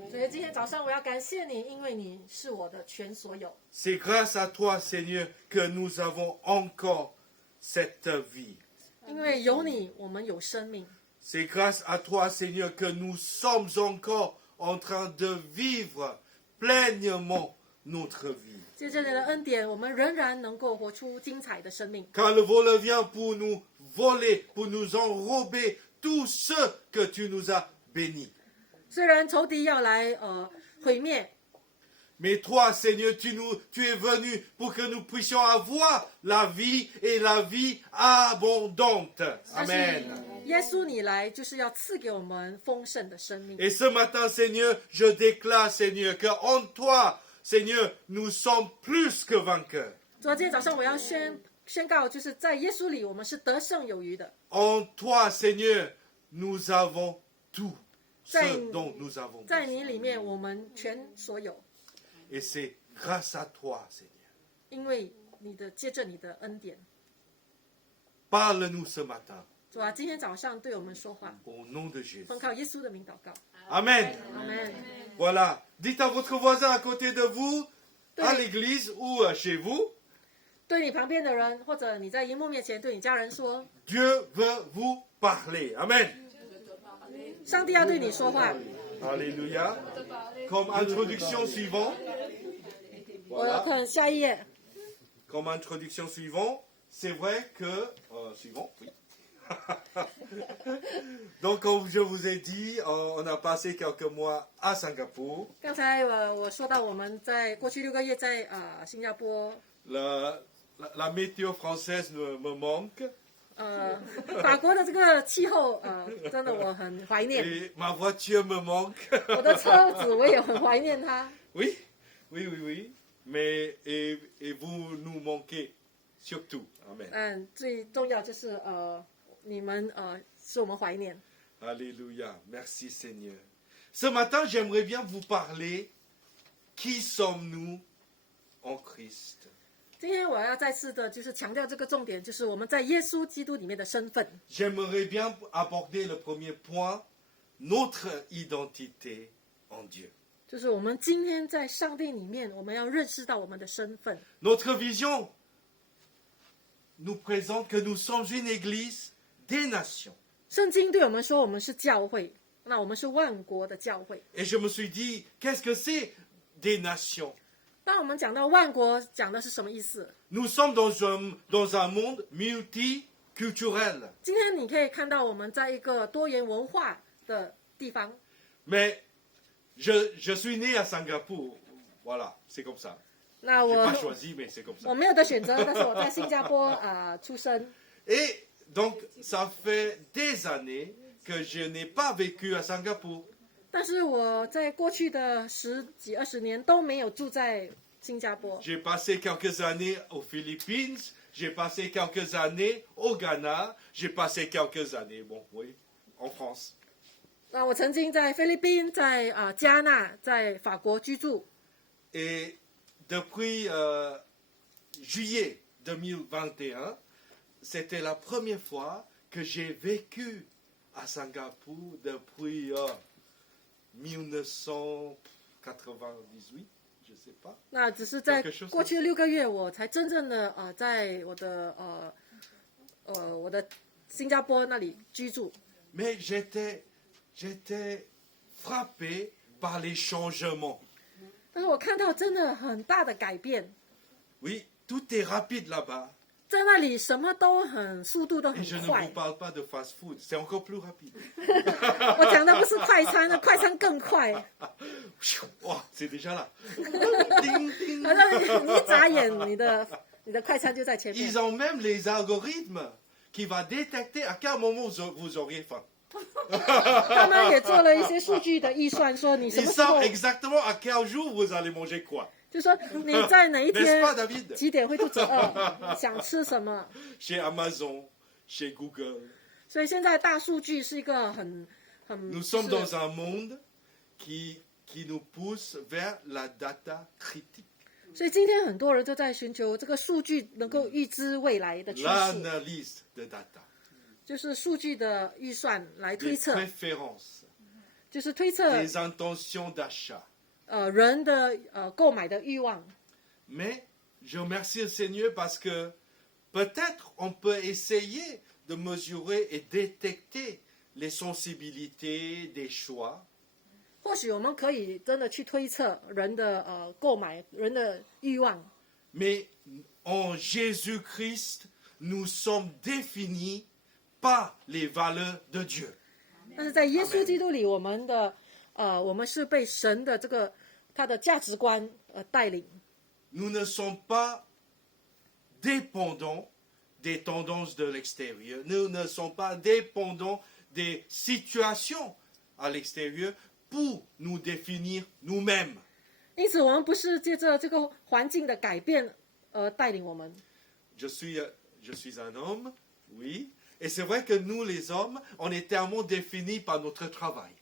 所以今天早上我要感谢你，因为你是我的全所有。 C'est grâce à toi, Seigneur, que nous avons encore cette vie. 因为有你，我们有生命。 C'est grâce à toi, Seigneur, que nous sommes encore en train de vivre pleinement notre vie. 借着你的恩典，我们仍然能够活出精彩的生命。 Quand le voleur vient pour nous voler, pour nous enrober tout ce que tu nous as bénis. 虽然仇敌要来毁灭， Mais toi, Seigneur, tu es venu pour que nous puissions avoir la vie et la vie abondante. 但是 Amen. 耶稣你来就是要赐给我们丰盛的生命。 Et ce matin, Seigneur, je déclare, Seigneur, qu'en toi, Seigneur, nous sommes plus que vainqueurs. 昨天早上我要宣告，就是在耶稣里，我们是得胜有余的。 En toi, Seigneur, nous avons tout ce 在 dont nous avons 在 besoin. 你里面，我们全所有， Et c'est grâce à toi, Seigneur. 因为借着你的恩典。 Parle-nous ce matin, 主啊，今天早上对我们说话， au nom de Jésus. 奉靠耶稣的名祷告， Amen. 阿门。 Voilà. Dites à votre voisin à côté de vous, à Oui. l'église ou chez vous, 对你旁边的人，或者你在荧幕面前对你家人说， Dieu veut vous parler. Amen. 上帝要对你说话。 Alléluia. Comme introduction suivante. 我要 Voilà. 看下一页。 Comme introduction suivante, c'est vrai que... suivant, oui. Donc, comme je vous ai dit, on a passé quelques mois à Singapour. 刚才我说到我们在过去6个月在新加坡， La météo française me manque. 法国的这个气候真的我很怀念。 Et ma voiture me manque. 我的车子我也很怀念它。 Oui, oui, oui, oui. Mais et vous nous manquez surtout. Amen. 最重要就是你们使我们怀念。 Alléluia. Merci Seigneur. Ce matin, j'aimerais bien vous parler qui sommes-nous en Christ. 今天我要再次的就是强调这个重点，就是我们在耶稣基督里面的身份。 J'aimerais bien aborder le premier point, notre identité en Dieu. 就是我们今天在上帝里面，我们要认识到我们的身份。 Notre vision nous présente que nous sommes une église des nations. 圣经对我们说，我们是教会，那我们是万国的教会。 Et je me suis dit, qu'est-ce que c'est des nations? 当我们讲到万国，讲的是什么意思？ Nous sommes dans un monde multiculturel. 今天你可以看到我们在一个多元文化的地方。 Mais je suis né à Singapour. Voilà, c'est comme ça. 那 Je n'ai 我 pas choisi, mais c'est comme 我 ça. 没有的选择，但是我在新加坡出生。 Et donc, ça fait des années que je n'ai pas vécu à Singapour. 但是我在过去的10几20年都没有住在新加坡。 J'ai passé quelques années aux Philippines, j'ai passé quelques années au Ghana, j'ai passé quelques années, bon, oui, en France. 那我曾经在菲律宾、在加纳、在法国居住。 Et depuis juillet 2021, c'était la première fois que j'ai vécu à Singapour depuis 1998, je ne sais pas. 那只是在过去6个月，我才真正的在我的新加坡那里居住。 Mais j'étais frappé par les changements. 但是我看到真的很大的改变， Oui, tout est rapide là-bas. 在那里什么都速度都 Et 很 je ne 快 vous。parle pas de fast-food, c'est encore plus rapide. 我讲的不是快餐，那快餐更快。 Oh, c'est déjà là. Ding, ding. 好像你一眨眼，你的快餐就在前面 Ils。ont même les algorithmes qui vont détecter à quel moment vous auriez faim. 他们也做了一些数据的预算，说你什 Ils 么时候 savent，exactement à quel jour vous allez manger quoi. 就说你在哪一 N'est-ce 天 pas, David? 几点会肚子饿，想吃什么。 Chez Amazon, chez Google. 所以现在大数据是一个很 Nous sommes dans un monde qui nous pousse vers la data critique. 所以今天很多人都在寻求这个数据能够预知未来的趋势， L'analyse de data, 就是数据的预算来 des 推测， préférences, 就是推测 des intentions d'achat. 人的购买的欲望。 Mais je remercie le Seigneur parce que peut-être on peut essayer de mesurer et détecter les sensibilités des choix. 或许我们可以真的去推测人的购买人的欲望， Mais en Jésus-Christ, nous sommes définis par les valeurs de Dieu. 但是在耶稣基督里，我们是被神的这个他的价值观带领。 Nous ne sommes pas dépendants des tendances de l'extérieur. Nous ne sommes pas dépendants des situations à l'extérieur pour nous définir nous-mêmes. 因此，我们不是借着这个环境的改变而带领我们。 Je suis un homme, oui. Et c'est vrai que nous, les hommes, on est tellement définis par notre travail.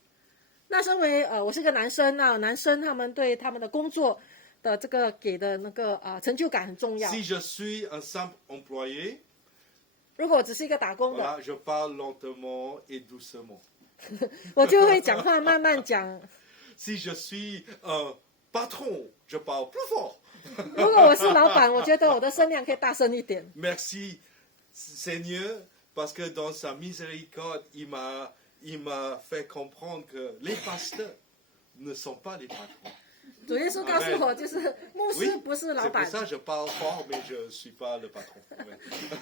那身为我是个男生啊，男生他们对他们的工作的这个给的那个成就感很重要。 Si je suis un simple employé, 如果我只是一个打工的， voilà, je parle lentement et doucement. 我就会讲话慢慢讲。 Si je suis un patron, je parle plus fort. 如果我是老板，我觉得我的声量可以大声一点。 Merci Seigneur, parce que dans sa miséricorde, il m'a fait comprendre que les pasteurs ne sont pas les patrons. 主耶稣告诉我，就是牧 Oui, 师不是 c'est 老 pour 板， ça que je parle fort, mais je ne suis pas le patron.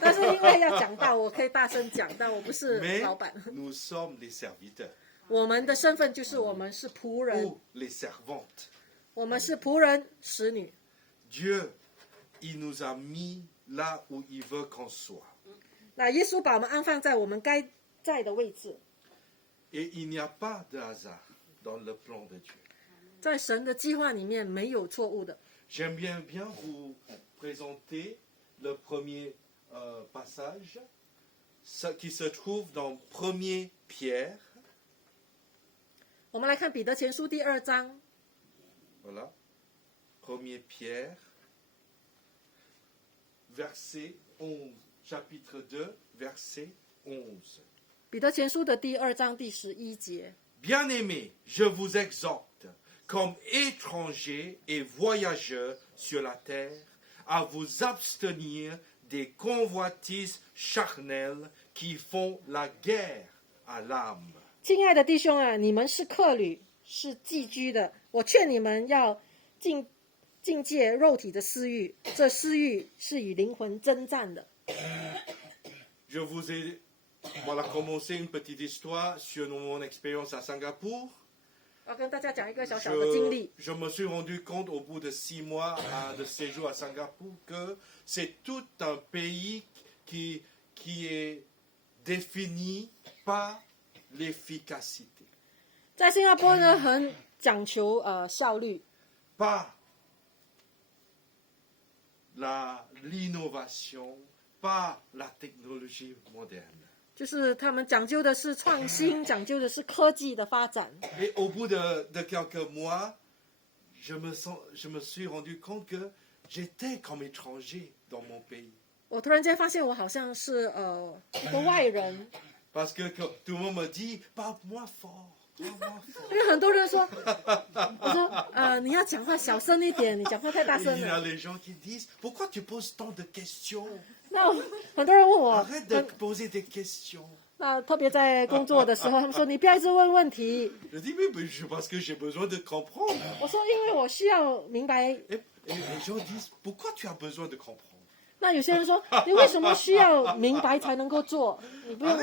但是因为要讲道，我可以大声讲，但我不是 Mais 老板。 nous sommes les serviteurs 我们的身份就是我们是仆人， ou les servantes. 我们是仆人、使女。 Dieu, il nous a mis là où il veut qu'on soit. 那耶稣把我们安放在我们该在的位置， Et il n'y a pas de hasard dans le plan de Dieu. 在神的计划里面没有错误的。 J'aime bien vous présenter le premier passage qui se trouve dans 1er Pierre. 我们来看彼得前书第2章， Voilà. 1er Pierre, verset 11. Chapitre 2, verset 11. 彼得前书的第2章第11节。 Bien-aimés, je vous exhorte, comme étrangers et voyageurs sur la terre, à vous abstenir des convoitises charnelles qui font la guerre à l'âme. 亲爱的弟兄啊，你们是客旅，是寄居的。我劝你们要境界肉体的私欲，这私欲是与灵魂征战的。 Je vous ai commencé une petite histoire sur mon expérience à Singapour. 要跟大家讲一个小小的经历。 Je me suis rendu compte au bout de 6 mois de séjour à Singapour que c'est tout un pays qui est défini par l'efficacité, 在新加坡呢，很讲求效率， par l'innovation, par la technologie moderne. 就是他们讲究的是创新，讲究的是科技的发展。 Et au bout de quelques mois, je me suis rendu compte que j'étais comme étranger dans mon pays. 我突然间发现我好像是一个外人， Parce que tout le monde me dit, parle-moi fort, parle-moi fort. 因为很多人说，我说你要讲话小声一点，你讲话太大 Et 声 il y a 了。 les gens qui disent, pourquoi tu poses tant de questions? 那很多人问我， Arrête de poser des questions. 那特别在工作的时候，他们说你不要一直问问题。 Je dis, mais parce que j'ai besoin de comprendre. 我说因为我需要明白。 Et les gens disent, pourquoi tu as besoin de comprendre? 那有些人说，你为什么需要明白才能够做？你不用。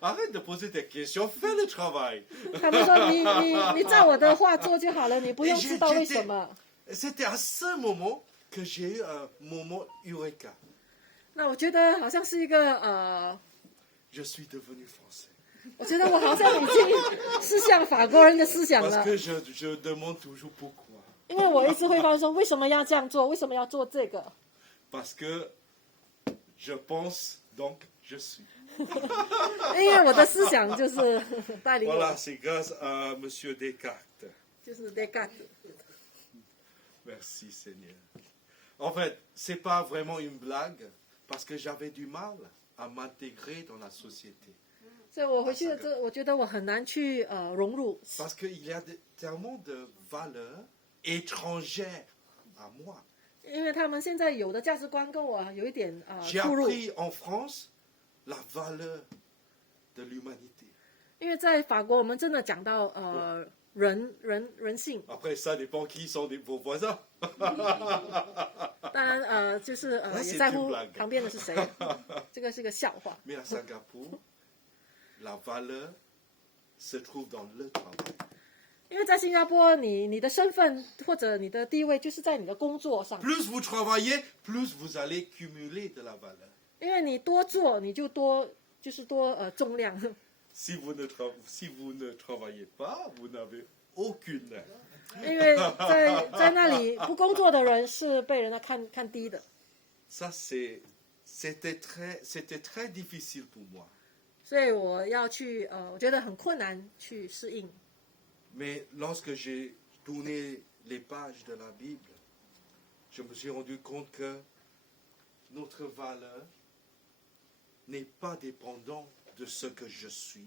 Arrête de poser des questions, fais le travail. 他们说你照我的话做就好了，你不用知道为什么。 C'était à ce moment que j'ai eu un moment eureka. 那我觉得好像是一个Je suis devenu français. 我觉得我好像已经是像法国人的思想 Parce 了， que je demande toujours pourquoi. 因为我一直会发现说，为什么要这样做？为什么要做这个？ Parce que je pense, donc je suis. 因为我的思想就是带领 Voilà, 我， c'est grâce à Monsieur Descartes. 就是 Descartes。 Merci Seigneur. En fait, c'est pas vraiment une blague, parce que j'avais du mal à m'intégrer dans la société. 所以我回去我觉得我很难去融入， Parce qu'il y a tellement de valeurs étrangères à moi. 因为他们现在有的价值观跟我有一点 J'ai 出入。 appris en France la valeur de l'humanité. 因为在法国，我们真的讲到人性， Après, ça dépend qui sont vos voisins. 当然就是是也在乎 une blague 旁边的是谁，这个是个笑话。 Mais à Singapour, la valeur se trouve dans le travail. 因为在新加坡，你的身份或者你的地位就是在你的工作上， Plus vous travaillez, plus vous allez cumuler de la valeur. 因为你多做，你就多重量。 Si vous ne travaillez pas, vous n'avez aucune. 因为在那里不工作的人是被人家看低的， Ça, c'était très difficile pour moi. 所以我要去我觉得很困难去适应。 Mais lorsque j'ai tourné les pages de la Bible, je me suis rendu compte que notre valeur n'est pas dépendante de ce que je suis,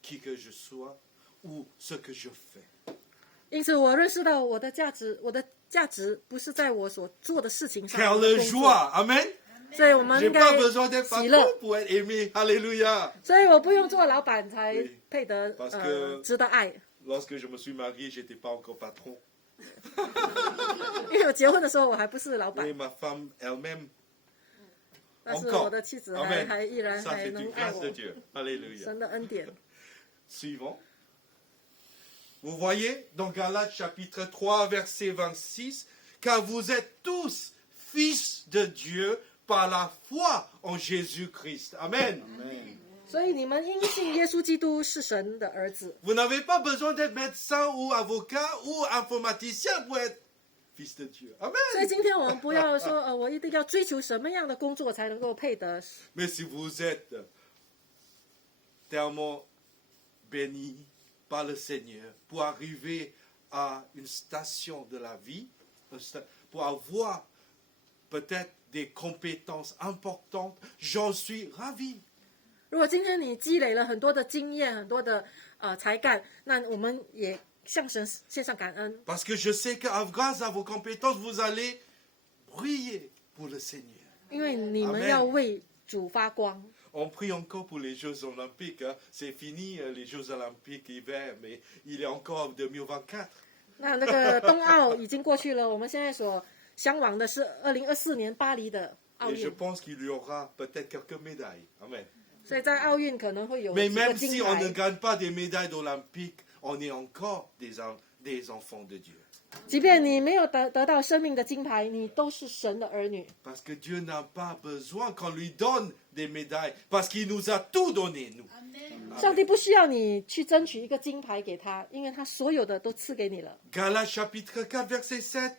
qui que je sois ou ce que je fais. 因此，我认识到我的价值不是在我所做的事情上。 Car le joie, amen. 所以我们 J'ai 应 pas 该 besoin d'être 喜乐 patron，pour être aimé. Alléluia. 所以我不用做老板才对配得 parce que- 值得爱。 Lorsque je me suis marié, j'étais pas encore patron. 因为我结婚的时候我还不是老 Et 板， ma femme elle-même, 但是 encore. 我的妻子 Amen. 还依然 Ça, 还 c'est 能 une 爱 grâce 我 de，Dieu. Alléluia. 神的恩典。 Suivant. Vous voyez, dans Galates chapitre 3, verset 26, car vous êtes tous fils de Dieu par la foi en Jésus-Christ. Amen. 所以你们因信耶稣基督是神的儿子， Vous n'avez pas besoin d'être médecin ou avocat ou informaticien pour être fils de Dieu. 所以 Amen. 今天我们不要说我一定要追求什么样的工作才能够配得。 Mais si vous êtes tellement béni par le Seigneur pour arriver à une station de la vie, pour avoir peut-être des compétences importantes, j'en suis ravi. 如果今天你积累了很多的经验、很多的才干，那我们也向神献上感恩， Parce que je sais que grâce à vos compétences, vous allez briller pour le Seigneur. 因为你们 Amen. 要为主发光。 On prie encore pour les Jeux Olympiques. Hein. C'est fini les Jeux Olympiques hiver, mais il est encore 2024. 那个冬奥已经过去了，我们现在所向往的是2024年巴黎的奥 Et je 运， pense qu'il y aura peut-être quelques médailles. Amen. 所以在奥运可能会有 Mais 几个 même 金 si on ne 牌。 gagne pas des médailles olympiques, on est encore des enfants de Dieu. 即便你没有得到生命的金牌，你都是神的儿女。 Parce que Dieu n'a pas besoin qu'on lui donne des médailles, parce qu'il nous a tout donné, nous. 上帝不需要你去争取一个金牌给他，因为他所有的都赐给你了。 Galates chapitre 4, verset 7.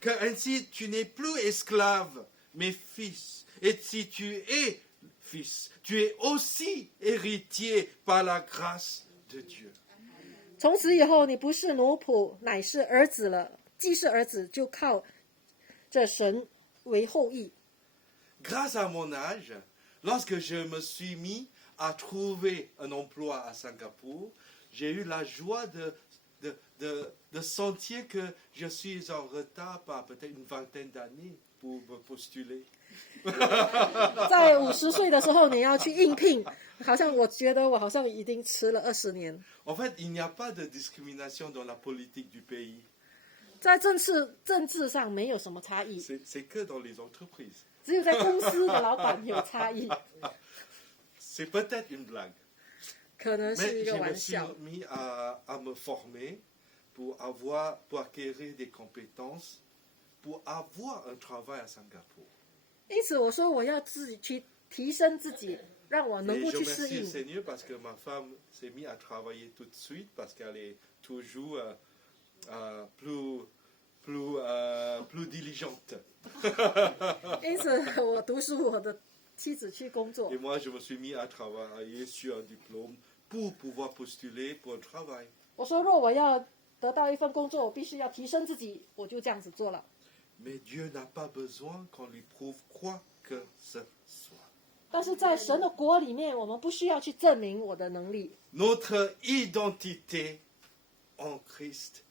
Que ainsi tu n'es plus esclave, mais fils. Et si tu es fils, tu es aussi héritier par la grâce de Dieu. 从此以后，你不是奴仆，乃是儿子了。既是儿子，就靠着神为后裔。 Grâce à mon âge, lorsque je me suis mis à trouver un emploi à Singapour, j'ai eu la joie de sentir que je suis en retard par peut-être une vingtaine d'années pour me postuler. 在50岁的时候，你要去应聘，好像我觉得我好像已经迟了20年。 En fait, il n'y a pas de discrimination dans la politique du pays. 在政治上没有什么差异， C'est que dans les entreprises. 只有在公司的老板有差异， C'est peut-être une blague. 可能是 Mais 一个 je me 玩 suis 笑。 mis à me former pour acquérir des compétences, pour avoir un travail à Singapour. 因此我说我要自己去提升自己，让我能 Et 够 je 去适 remercie le 应。 Seigneur parce que ma femme s'est mise à travailler tout de suite parce qu'elle est toujours plus diligente. 因此，我读书，我的妻子去工作 Et。moi, je me suis mis à travailler sur un diplôme pour pouvoir postuler pour un travail. 我说，若我要得到一份工作，我必须要提升自己，我就这样子做了。 Mais Dieu n'a pas besoin qu'on lui prouve quoi que ce soit. 但是在神的国里面，我们不需要去证明我的能力。 Notre identité en Christ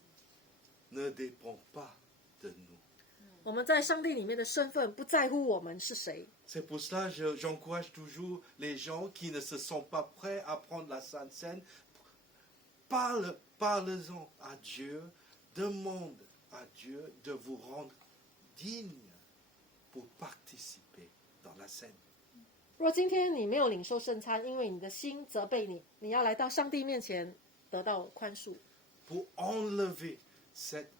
ne dépend pas de nous. 我们在上帝里面的身份，不在乎我们是谁。 C'est pour cela que j'encourage toujours les gens qui ne se sont pas prêts à prendre la Sainte Seine. Parle-en à Dieu, demande à Dieu de vous rendre digne pour participer dans la scène. 若今天你没有领受圣餐，因为你的心责备你，你要来到上帝面前得到宽恕， Pour enlever cette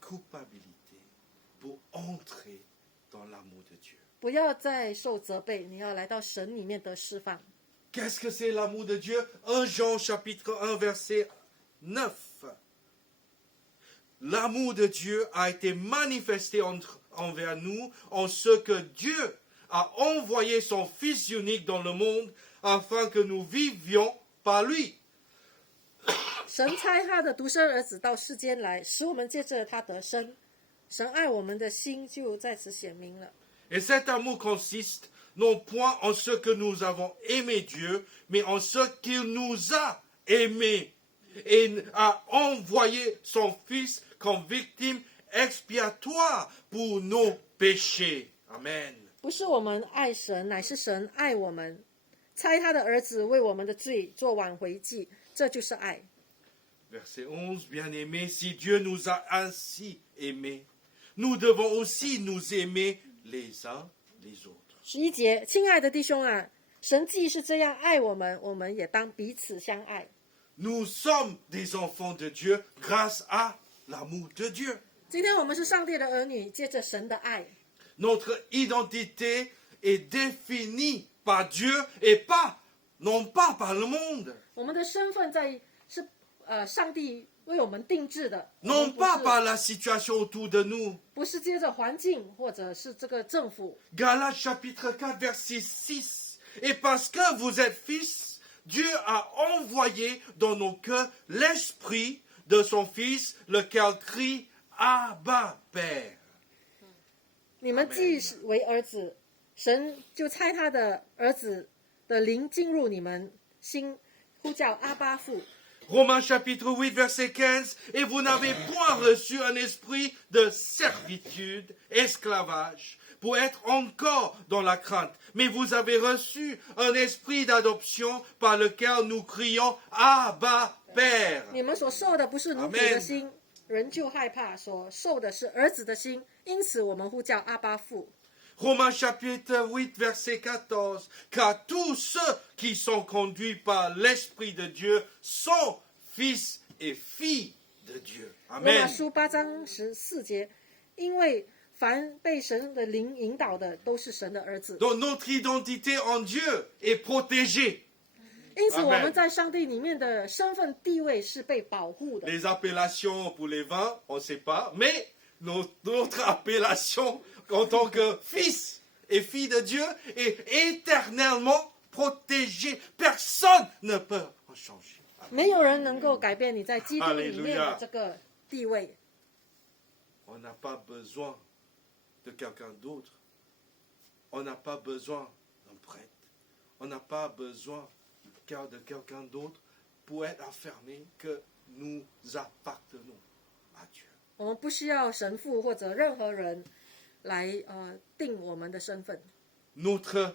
culpabilité, pour entrer dans l'amour de Dieu. 不要再受责备，你要来到神里面得释放。 Qu'est-ce que c'est l'amour de Dieu? 1 Jean chapitre 1 verset 9. L'amour de Dieu a été manifesté envers nous en ce que Dieu a envoyé son Fils unique dans le monde afin que nous vivions par lui. 神差他的独生儿子到世间来，使我们借着他得生。神爱我们的心就在此显明了。 Et cet amour consiste non point en ce que nous avons aimé Dieu, mais en ce qu'il nous a aimés et a envoyé son Fils comme victime expiatoire pour nos péchés. Amen. 不是我们爱神，乃是神爱我们，差他的儿子为我们的罪做挽回祭，这就是爱。 Verset 11, bien-aimés, si Dieu nous a ainsi aimés, nous devons aussi nous aimer les uns les autres. 11节，亲爱的弟兄啊，神既是这样爱我们，我们也当彼此相爱。 Nous sommes des enfants de Dieu grâce à l'amour de Dieu. 今天我们是上帝的儿女，借着神的爱， Notre identité est définie par Dieu et non pas par le monde. 我们的身份是上帝为我们定制的， Non 我 pas 们 par la situation autour de nous. 不是接着环境或者是这个政府。 Galates chapitre 4 verset 6. Et parce que vous êtes fils, Dieu a envoyé dans nos cœurs l'esprit de son Fils, lequel crie Abba, Père. 你们既是为儿子，神就差他的儿子的灵进入你们心，呼叫阿巴父。 Romains chapitre 8 verset 15. Et vous n'avez point reçu un esprit de servitude, esclavage, pour être encore dans la crainte. Mais vous avez reçu un esprit d'adoption par lequel nous crions Abba, Père. 你们所受的不是奴仆的心，人就害怕；所受的是儿子的心，因此我们呼叫阿巴父。 Romains chapitre 8 verset 14. Car tous ceux qui sont conduits par l'Esprit de Dieu sont fils et filles de Dieu. 罗马 Amen. 书8章14节，因为凡被神的灵引导的，都是神的儿子。 Donc notre identité en Dieu est protégée. 因此， Amen 我们在上帝里面的身份地位是被保护的。 Les appellations pour les vins, on ne sait pas, mais notre appellation en tant que fils et fille de Dieu est éternellement protégée. Personne ne peut en changer. 没有人能够改变你在基督里面的这个地位。 On n'a pas besoin de quelqu'un d'autre. On n'a pas besoin d'un prêtre. On n'a pas besoin de quelqu'un d'autre pour être affirmé que nous appartenons à Dieu. 我们不需要神父或者任何人来定我们的身份。 Notre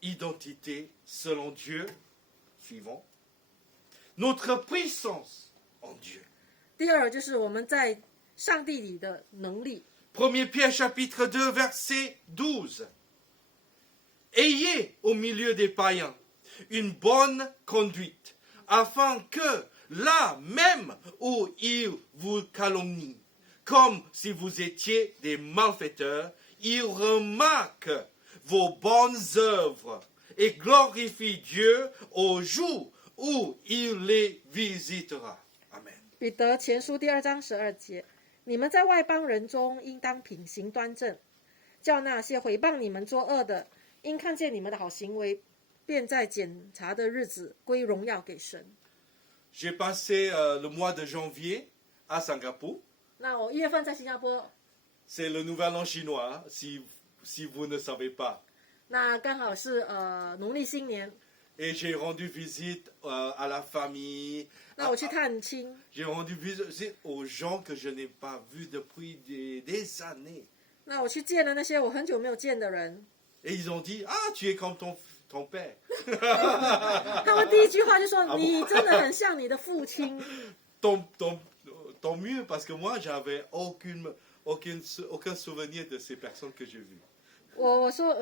identité selon Dieu, suivant, notre puissance en Dieu. 第二就是我们在上帝里的能力。 1 Pierre chapitre 2 verset 12. Ayez au milieu des païens une bonne conduite, afin que là même où ils vous calomnient, comme si vous étiez des malfaiteurs, ils remarquent vos bonnes œuvres et glorifient Dieu au jour où il les visitera. Amen. 彼得前书第2章12节，你们在外邦人中应当品行端正，叫那些毁谤你们作恶的，因看见你们的好行为，便在检查的日子归荣耀给神。J'ai passé le mois de janvier à Singapour. 那我1月份在新加坡， C'est le nouvel an chinois, si vous ne savez pas. 那刚好是农历新年， Et j'ai rendu visite à la famille. 那我去探亲， J'ai rendu visite aux gens que je n'ai pas vus depuis des années. 那我去见了那些我很久没有见的人， Et ils ont dit, ah, tu es comme ton père. 他们第一句话就说：“你真的很像你的父亲。” Tant mieux, parce que moi, j'avais aucun souvenir de ces personnes que j'ai vues. 我说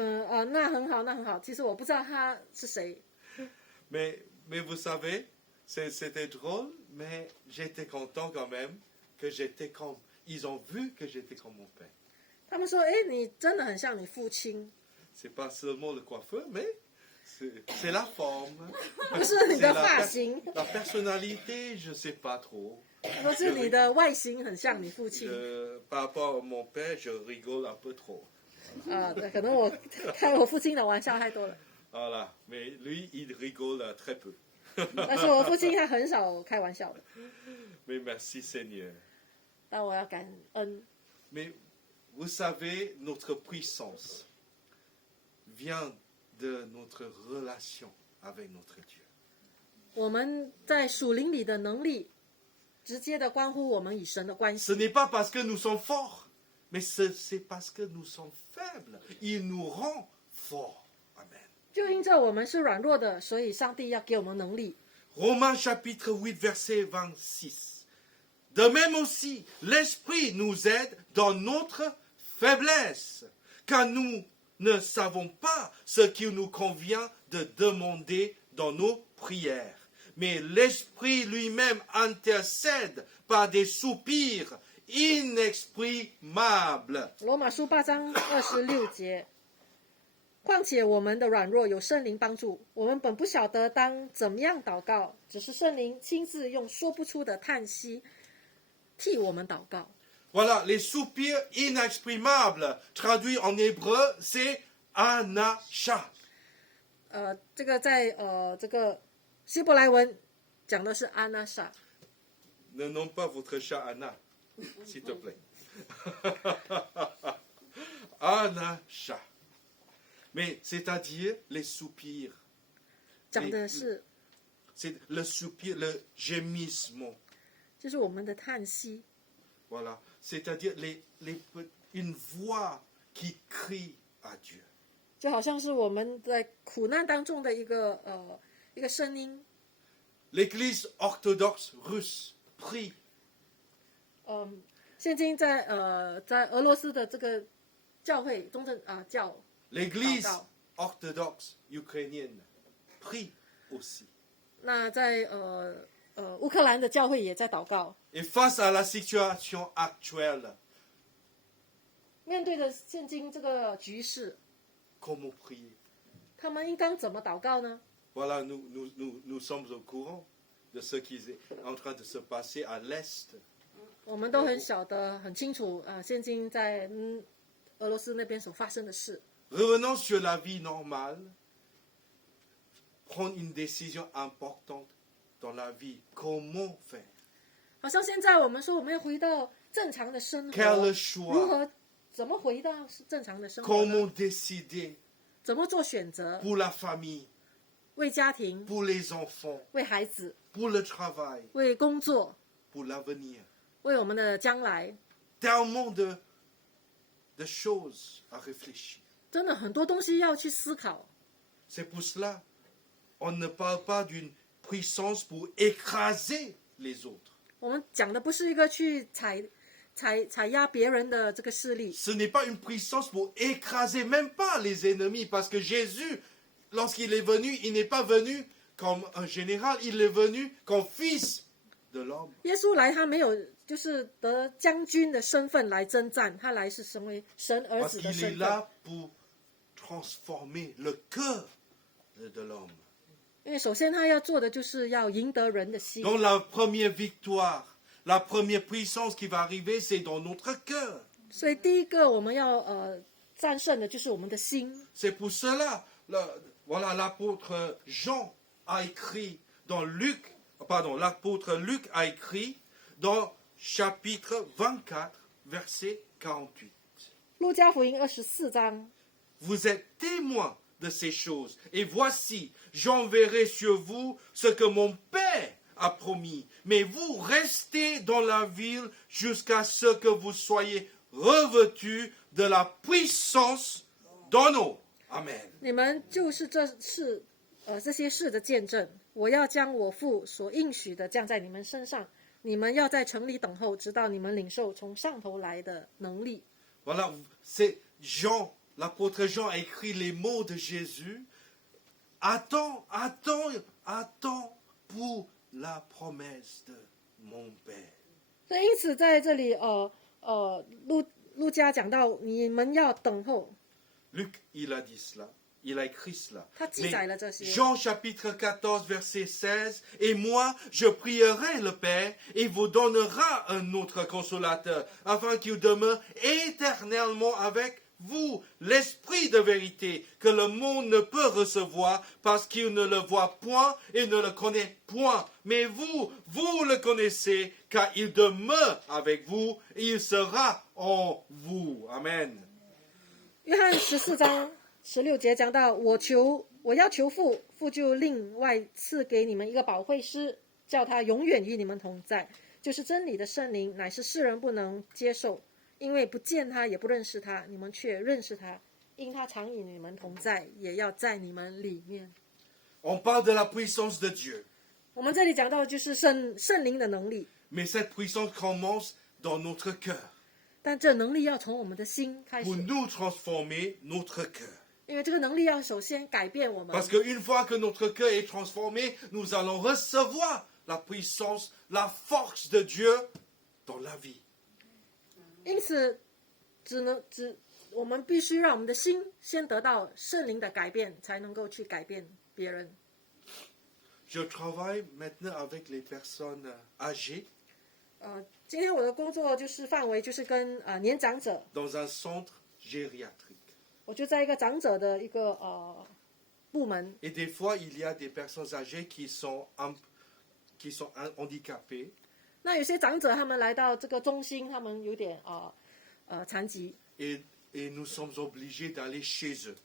那很好，那很好。其实我不知道他是谁。 Mais vous savez, c'était drôle, mais j'étais content quand même que j'étais comme... Ils ont vu que j'étais comme mon père. 他们说：“哎，你真的很像你父亲。 C'est pas seulement le coiffeur, mais c'est la forme. ” 不是你的发型， La personnalité, je sais pas trop. 说是你的外形很像你父亲。 Par rapport à mon père, je rigole un peu trop. 对，可能我开我父亲的玩笑太多了。 Voilà, mais lui, il rigole très peu. 但是我父亲他很少开玩笑的。 Mais merci Seigneur. 但我要感恩。 Mais vous savez, notre puissance vient de notre relation avec notre Dieu. 我们在属灵里的能力，直接的关乎我们与神的关系。 Ce n'est pas parce que nous sommes forts, mais c'est parce que nous sommes faibles. Il nous rend forts. Amen. 就因着我们是软弱的，所以上帝要给我们能力。 Romains chapitre 8, verset 26. De même aussi, l'Esprit nous aide dans notre faiblesse, car nous ne savons pas ce qu'il nous convient de demander dans nos prières. Mais l'Esprit lui-même intercède par des soupirs inexprimables. 罗马书8章26节。况且我们的软弱有圣灵帮助，我们本不晓得当怎么样祷告，只是圣灵亲自用说不出的叹息替我们祷告。 Voilà, les soupirs inexprimables, traduit en hébreu, c'est anasha. 这个在这个希伯来文讲的是阿那莎。 Ne nomme pas votre chat Anna, s'il te plaît. Anasha. Mais c'est-à-dire les soupirs. 讲的是 C'est le soupir, le gémissement. 就是我们的叹息， Voilà. C'est-à-dire une voix qui crie à Dieu. 就好像是我们在苦难当中的一个声音。 L'Église orthodoxe russe prie. 现今在俄罗斯的这个教会中正教， L'Église orthodoxe ukrainienne prie aussi. 那在乌克兰的教会也在祷告。 Et face à la situation actuelle, 面对着现今这个局势， comment prier? 他们应当怎么祷告呢？ Voilà, nous sommes au courant de ce qui est en train de se passer à l'Est. 我们都很晓得很清楚现今在俄罗斯那边所发生的事。 Revenons sur la vie normale, prendre une décision importante dans la vie. Comment faire? 好像现在我们说我们要回到正常的生 Quel 活， choix? 如何怎么回到正常的生活呢？ Comment décider 怎么做选择？ pour la famille, 为家庭， pour les enfants, 为孩子， pour le travail, 为工作， pour l'avenir? 为我们的将来， Tellement de choses à réfléchir. 真的很多东西要去思考。 C'est pour cela on ne parle pas d'une puissance pour écraser les autres. 我们讲的不是一个去踩压别人的这个势力， Ce n'est pas une puissance pour écraser même pas les ennemis, parce que Jésus, lorsqu'il est venu, il n'est pas venu comme un général, il est venu comme fils de l'homme. 耶稣来他没有就是得将军的身份来征战，他来是成为神儿 Parce 子的 qu'il est 身份。 là pour transformer le cœur de l'homme. 因为首先他要做的就是要赢得人的心。 Donc la première victoire, la première puissance qui va arriver, c'est dans notre cœur. 所以第一个我们要战胜的就是我们的心。 C'est pour cela, voilà, l'apôtre Jean a écrit dans l'apôtre Luc a écrit dans chapitre 24, verset 48. 路加福音24章， Vous êtes témoins de ces choses. Et voici, j'enverrai sur vous ce que mon Père a promis. Mais vous restez dans la ville jusqu'à ce que vous soyez revêtus de la puissance d'en haut. Amen. 你们就是这些事的见证。我要将我父所应许的降在你们身上，你们要在城里等候，直到你们领受从上头来的能力。 Voilà, c'est Jean, l'apôtre Jean a écrit les mots de Jésus. Attends, attends, attends pour la promesse de mon Père. 所以因此在这里，路加讲到你们要等候， Luc, il a dit cela. Il a écrit cela. 他记载了这些。 Jean chapitre 14 verset 16. Et moi, je prierai le Père et vous donnera un autre consolateur afin qu'il demeure éternellement avec vous, l'esprit de vérité que le monde ne peut recevoir parce qu'il ne le voit point et ne le connaît point. Mais vous, vous le connaissez car il demeure avec vous et il sera en vous. Amen. 约翰14章16节讲到，我要求父，父就另外赐给你们一个保惠师，叫他永远与你们同在，就是真理的圣灵，乃是世人不能接受，因为不见他也不认识他，你们却认识他，因他常与你们同在，也要在你们里面。 On parle de la puissance de Dieu. 我们这里讲到的就是圣灵的能力， Mais cette puissance commence dans notre cœur. 但这能力要从我们的心开始 Pour，nous transformer notre cœur. 因为这个能力要首先改变我们。 Parce qu'une fois que notre cœur est transformé, nous allons recevoir la puissance, la force de Dieu dans la vie. 因此，我们必须让我们的心先得到圣灵的改变，才能够去改变别人。 Je travaille maintenant avec les personnes âgées 今天我的工作就是范围就是跟年长者， dans un centre gériatrique. 我就在一个长者的一个部门。 Et des fois, il y a des personnes âgées qui sont handicapées. 那有些长者他们来到这个中心，他们有点残疾。 Et nous sommes obligés d'aller chez eux.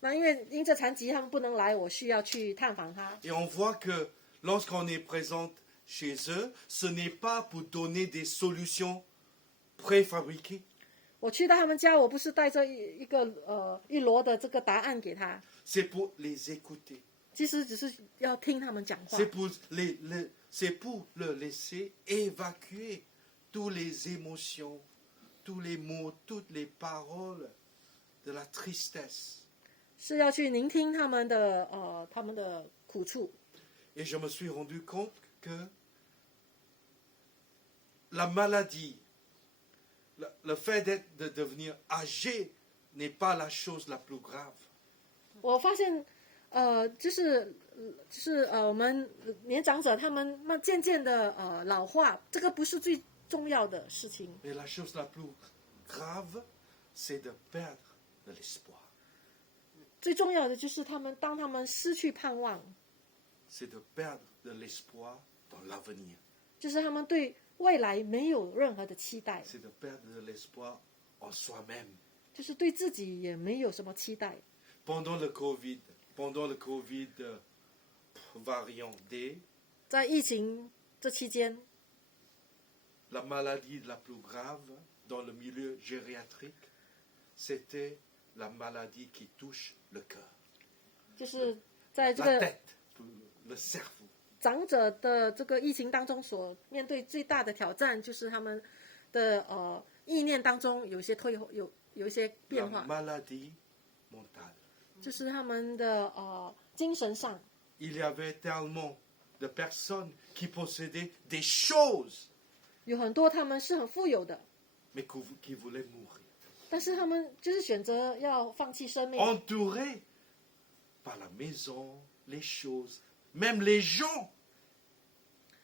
那因这残疾，他们不能来，我需要去探访他。 Et on voit que lorsqu'on est présent chez eux, ce n'est pas pour donner des solutions préfabriquées. 我去到他们家，我不是带着一摞的这个答案给他， C'est pour les écouter. 其实只是要听他们讲话。 C'est pour le laisser évacuer toutes les émotions, tous les mots, toutes les paroles de la tristesse. 是要去聆听他们的苦处。 Et je me suis rendu compte que la maladie, le fait de devenir âgé n'est pas la chose la plus grave. 我发现，就是我们年长者他们渐渐的老化，这个不是最重要的事情。 Mais la chose la plus grave, c'est de perdre de l'espoir. 最重要的就是当他们失去盼望， C'est de perdre de l'espoir dans l'avenir. 就是他们对未来没有任何的期待， C'est de perdre de l'espoir en soi-même. 就是对自己也没有什么期待。 Pendant le Covid variant D, 在疫情这期间， la maladie la plus grave dans le milieu gériatrique, c'était la maladie qui touche le cœur, 就是在这 la 个 tête, le cerveau. 长者的这个疫情当中所面对最大的挑战，就是他们的意念当中有一些有一些 La 变化， maladie mentale. 就是他们的精神上， Il y avait tellement de personnes qui possédaient des choses, 有很多他们是很富有的， mais qui voulaient mourir. 但是他们就是选择要放弃生命， Entourés par la maison, les choses, même les gens,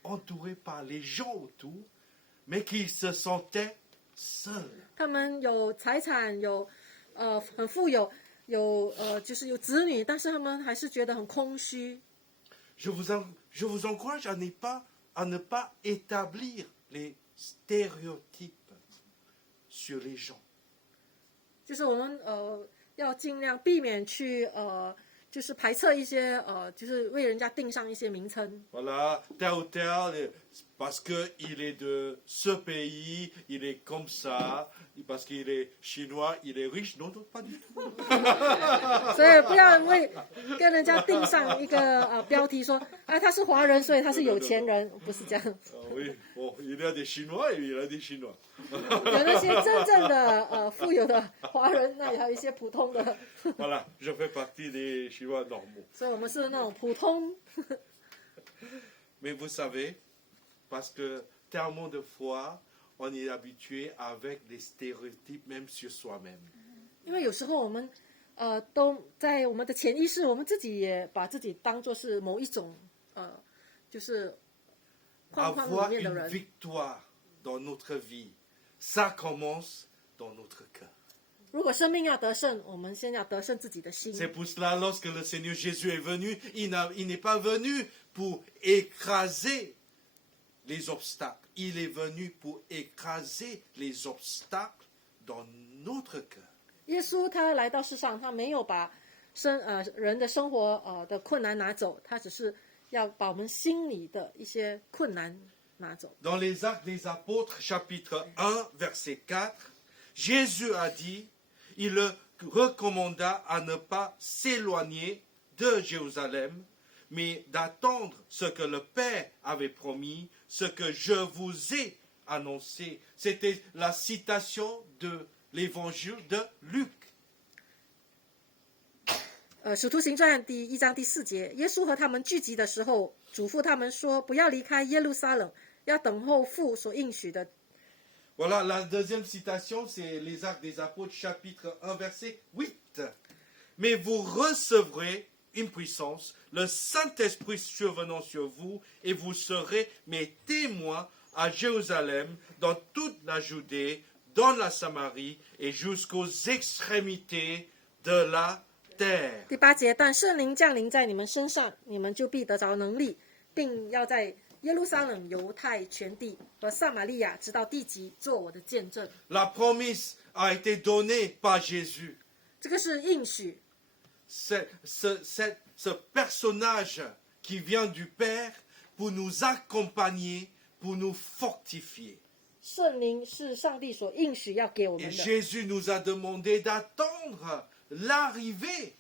entourés par les gens autour, mais qui se sentaient seuls. 他们有财产，有很富有，有就是有子女，但是他们还是觉得很空虚。Je vous encourage à ne pas établir les stéréotypes sur les gens. 就是我们要尽量避免去就是排斥一些就是为人家定上一些名称。 Voilà, tel ou tel, parce qu'il est de ce pays, il est comme ça, parce qu'il est chinois, il est riche. Non, non, pas du tout. 所以不要跟人家定上一个标题说他是华人，所以他是有钱人，不是这样。Oui, bon, il y a des Chinois et il y a des Chinois. 有那些真正的富有的华人，那也还有一些普通的。 Voilà, je fais partie des Chinois normaux. 所以我们是那种普通。 Mais vous savez, parce que tellement de fois, on est habitué avec des stéréotypes même sur soi-même. 因为有时候我们都在我们的潜意识，我们自己也把自己当作是某一种就是框框 Avoir 里面的 une 人。 victoire dans notre vie, ça commence dans notre cœur. 如果生命要得胜，我们先要得胜自己的心。 C'est pour cela, lorsque le Seigneur Jésus est venu, il n'est pas venu pour écraser les obstacles. Il est venu pour écraser les obstacles dans notre cœur. 耶稣他来到世上，他没有把人的生活的困难拿走，他只是要把我们心里的一些困难拿走。 Dans les Actes des Apôtres, chapitre 1, verset 4, Jésus a dit, il le recommanda à ne pas s'éloigner de Jérusalem, mais d'attendre ce que le Père avait promis, ce que je vous ai annoncé. C'était la citation de l'évangile de Luc. 使徒行传第1章第4节，耶稣和他们聚集的时候，嘱咐他们说，不要离开耶路撒冷，要等候父所应许的。 Voilà, la deuxième citation, c'est les Actes des Apôtres, chapitre 1, verset 8. Mais vous recevrez une puissance, le Saint-Esprit survenant sur vous, et vous serez mes témoins à Jérusalem, dans toute la Judée, dans la Samarie, et jusqu'aux extrémités de la terre. 第8节，但圣灵降临在你们身上，你们就必得着能力，并要在耶路撒冷、犹太全地和撒玛利亚直到地极，做我的见证。 La promesse a été donnée par Jésus. 这个是应许， Ce personnage qui vient du Père pour nous accompagner, pour nous fortifier. 圣灵是上帝所应许要给我 Et 们的。 Jésus nous a demandé d'attendre l'arrivée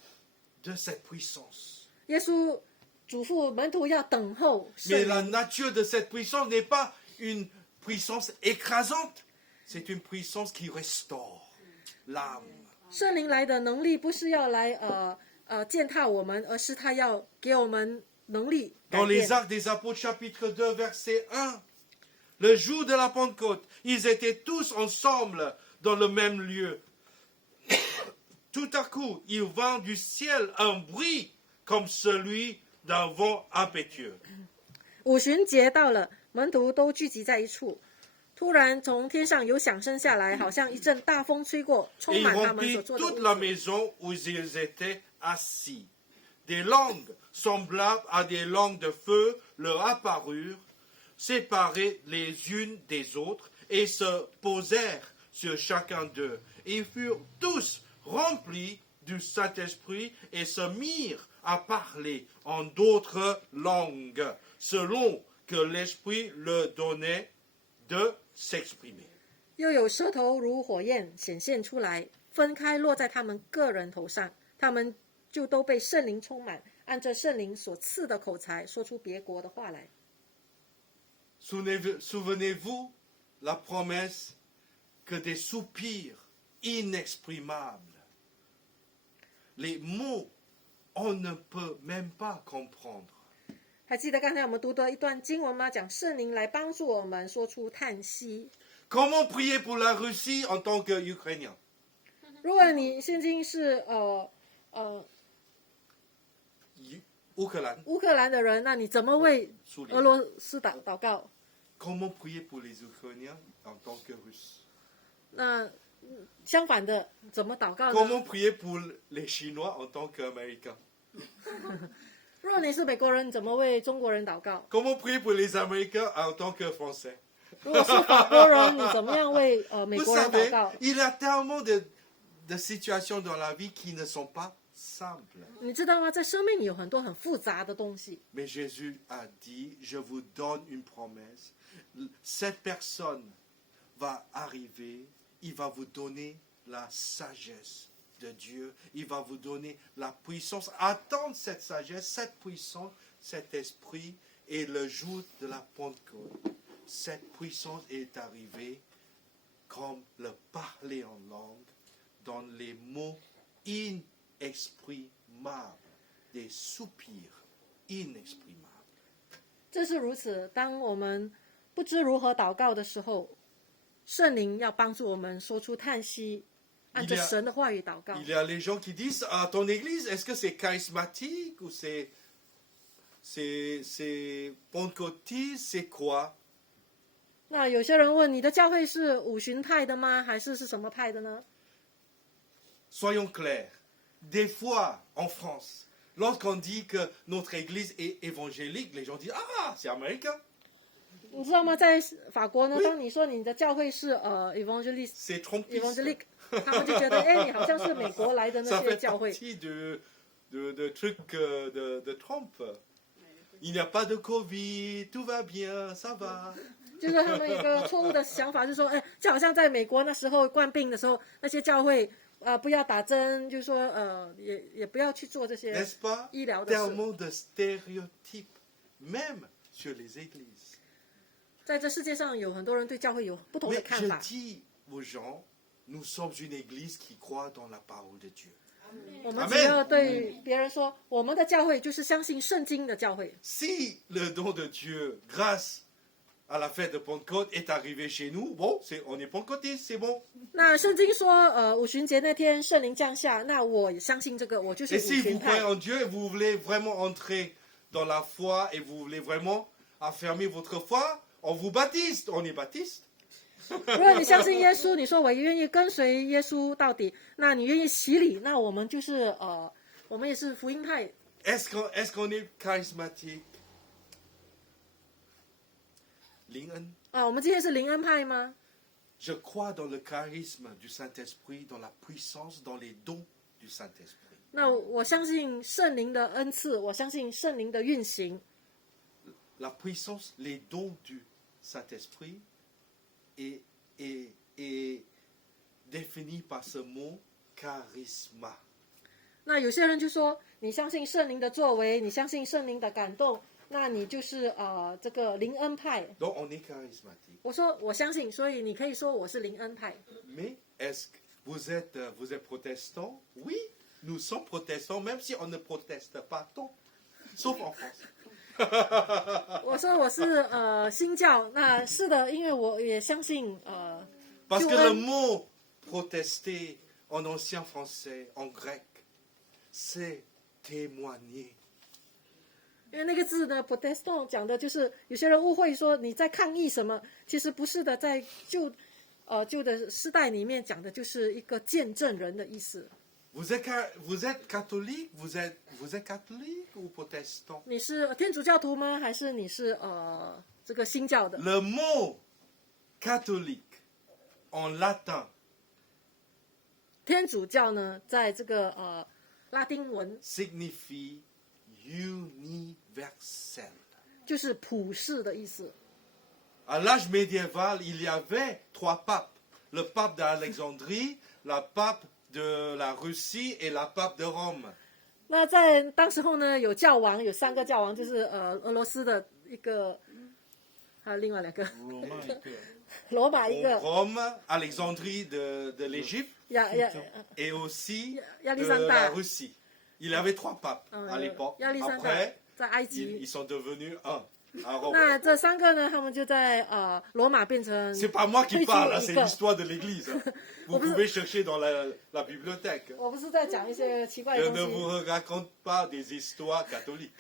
de cette puissance. 耶稣嘱咐门徒要等候圣 Mais la 灵， nature de cette puissance n'est pas une puissance écrasante, c'est une puissance qui restaure l'âme. 圣灵来的能力不是要来践踏我们，而是他要给我们能力改 Dans les 变。 Actes des Apôtres, chapitre 2, verset 1, le jour de la Pentecôte, ils étaient tous ensemble dans le même lieu. Tout à coup, il vint du ciel un bruit comme celui d'un vent impétueux. 五旬节到了，门徒都聚集在一处。突然从天上有响声下来，好像一阵大风吹过， Et 充 il 满他们 remplit 所坐的 toute 屋 la 子。 maison où ils étaient assis. Des langues semblables à des langues de feu leur apparurent, séparées les unes des autres, et se posèrent sur chacun d'eux. Ils furent tous remplis du Saint-Esprit et se mirent à parler en d'autres langues, selon que l'Esprit leur donnait de s'exprimer. 又有舌头如火焰显现出来，分开落在他们个人头上，他们就都被圣灵充满，按着圣灵所赐的口才，说出别国的话来。 Souvenez-vous la promesse que des soupirs inexprimables, les mots, on ne peut même pas comprendre. 还记得刚才我们读的一段经文吗？讲圣灵来帮助我们说出叹息。 Comment prier pour la Russie en tant qu'Ukrainien? 如果你现今是乌克兰乌克兰的人，那你怎么为苏联俄罗斯祷告？ Comment prier pour les Ukrainiens en tant que Russes 那相反的，怎么祷告呢？ Comment prier pour les Chinois en tant qu'Américains 如果你是美国人，你怎么为中国人祷告？ Comment prier pour les Américains en tant que Français 如果是法国人，你怎么样为美 Vous 国人祷 savez, 告？ il y a tellement de situations dans la vie qui ne sont pas simples. 你知道吗？在生命里有很多很复杂的东西。 Mais Jésus a dit, je vous donne une promesse. Cette personne va arriver, il va vous donner la sagesse de Dieu, il va vous donner la puissance. Attendre cette sagesse, cette puissance, cet esprit, et le jour de la Pentecôte, cette puissance est arrivée comme le parler en langue, dans les mots inexprimables, des soupirs inexprimables. 这是如此。当我们不知如何祷告的时候，圣灵要帮助我们说出叹息，按着神的话语祷告。 Il y a les gens qui disent à ton église, est-ce que c'est charismatique ou c'est pentecôtiste, c'est quoi? 那有些人问你的教会是五旬派的吗？还是什么派的呢？ Soyons clairs. Des fois, en France, lorsqu'on dit que notre église est évangélique, les gens disent, ah, c'est américain, 你知道吗？在法国呢， Oui. 当你说你的教会是evangelist c'est trompiste. evangelic，他们就觉得哎，你好像是美国来的那 Ça 些 fait 教会。 partie de trucs de Trump. Il n'y a pas de Covid, tout va bien, ça va. 就是他们一个错误的想法，就是说，哎，就好像在美国那时候冠病的时候，那些教会不要打针，就是说也不要去做这些 N'est-ce pas? 医疗的事。 Tellement de stéréotypes, même sur les églises. 在这世界上有很多人对教会有不同的 Mais 看 je 法。 dis aux gens, nous sommes une église qui croit dans la parole de Dieu. 我们只要对别人说，我们的教会就是相信圣经的教会。 Si le don de Dieu, grâce à la fête de Pentecôte, est arrivé chez nous, bon, on est pentecôtistes, c'est bon. 那圣经说，五旬节那天圣灵降下，那我也相信这个，我就是 Et 五 si 旬 vous 派 croyez。en Dieu et vous voulez vraiment entrer dans la foi et vous voulez vraiment affirmer votre foi, on vous baptise, on est baptiste. 如果你相信耶稣，你说我愿意跟随耶稣到底，那你愿意洗礼，那我们就是我们也是福音派。 Est-ce qu'on est charismatique? Lingen, 我们今天是灵恩派吗？ je crois dans le charisme du Saint-Esprit, dans la puissance, dans les dons du Saint-Esprit. 那我相信圣灵的恩赐，我相信圣灵的运行。 La puissance, les dons du Saint-Esprit est défini par ce mot charisme. 那有些人就说，你相信圣灵的作为，你相信圣灵的感动，那你就是这个灵恩派。 Donc on est charismatique. 我说我相信，所以你可以说我是灵恩派。 Mais est-ce que vous êtes protestant? Oui, nous sommes protestants, même si on ne proteste pas tant, sauf en France. 我说我是新教，那是的，因为我也相信Parce 救 que le 恩。 mot protester en ancien français, en grec, c'est témoigner. 因为那个字呢 ，protestant 讲的就是有些人误会说你在抗议什么，其实不是的，在旧的时代里面讲的就是一个见证人的意思。 Vous êtes catholique? Vous êtes catholique ou protestant? 你是天主教徒吗？还是你是这个新教的？ Le mot catholique en latin 天主教呢，在这个拉丁文 signifie universel. 就是普世的意思。 À l'âge médiéval, il y avait 3 papes. Le pape d'Alexandrie, la pape de la Russie et la pape de Rome. 那在当时候呢，有教王，有3个教王，就是俄罗斯的一个，还有另外2个，罗马一个， Rome, Alexandrie de l'Égypte 亚 et aussi 亚历 de 山大 la，Russie. Il y avait 3 papes à l'époque. 亚历山大 Après, 在埃及 ils sont devenus un. à Rome. 那这3个呢，他们就在罗马变成 C'est pas moi qui 推出 parle, hein, 一 c'est 个。 l'histoire de l'Église. hein. Vous pouvez chercher dans la bibliothèque. 我不是在讲一些奇怪 Je 的 ne 东 vous 西， raconte pas des histoires catholiques.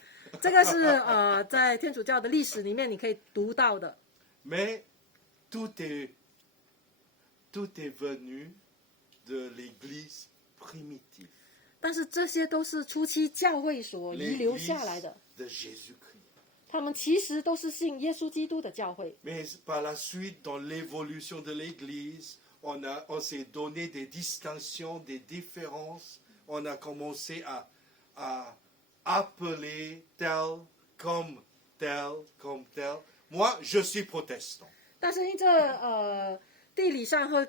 这个是在天主教的历史里面你可以读到的。 Mais tout est venu de l'Église primitive. 但是这些都是初期教会所遗留 L'Église 下来的， de Jésus-Christ. 他们其实都是信耶稣基督的教会。 Mais par la suite, dans l'évolution de l'Église, on s'est donné des distinctions, des différences. On a commencé à appeler tel comme tel comme tel. Moi, je suis protestant. 但是因这地理上和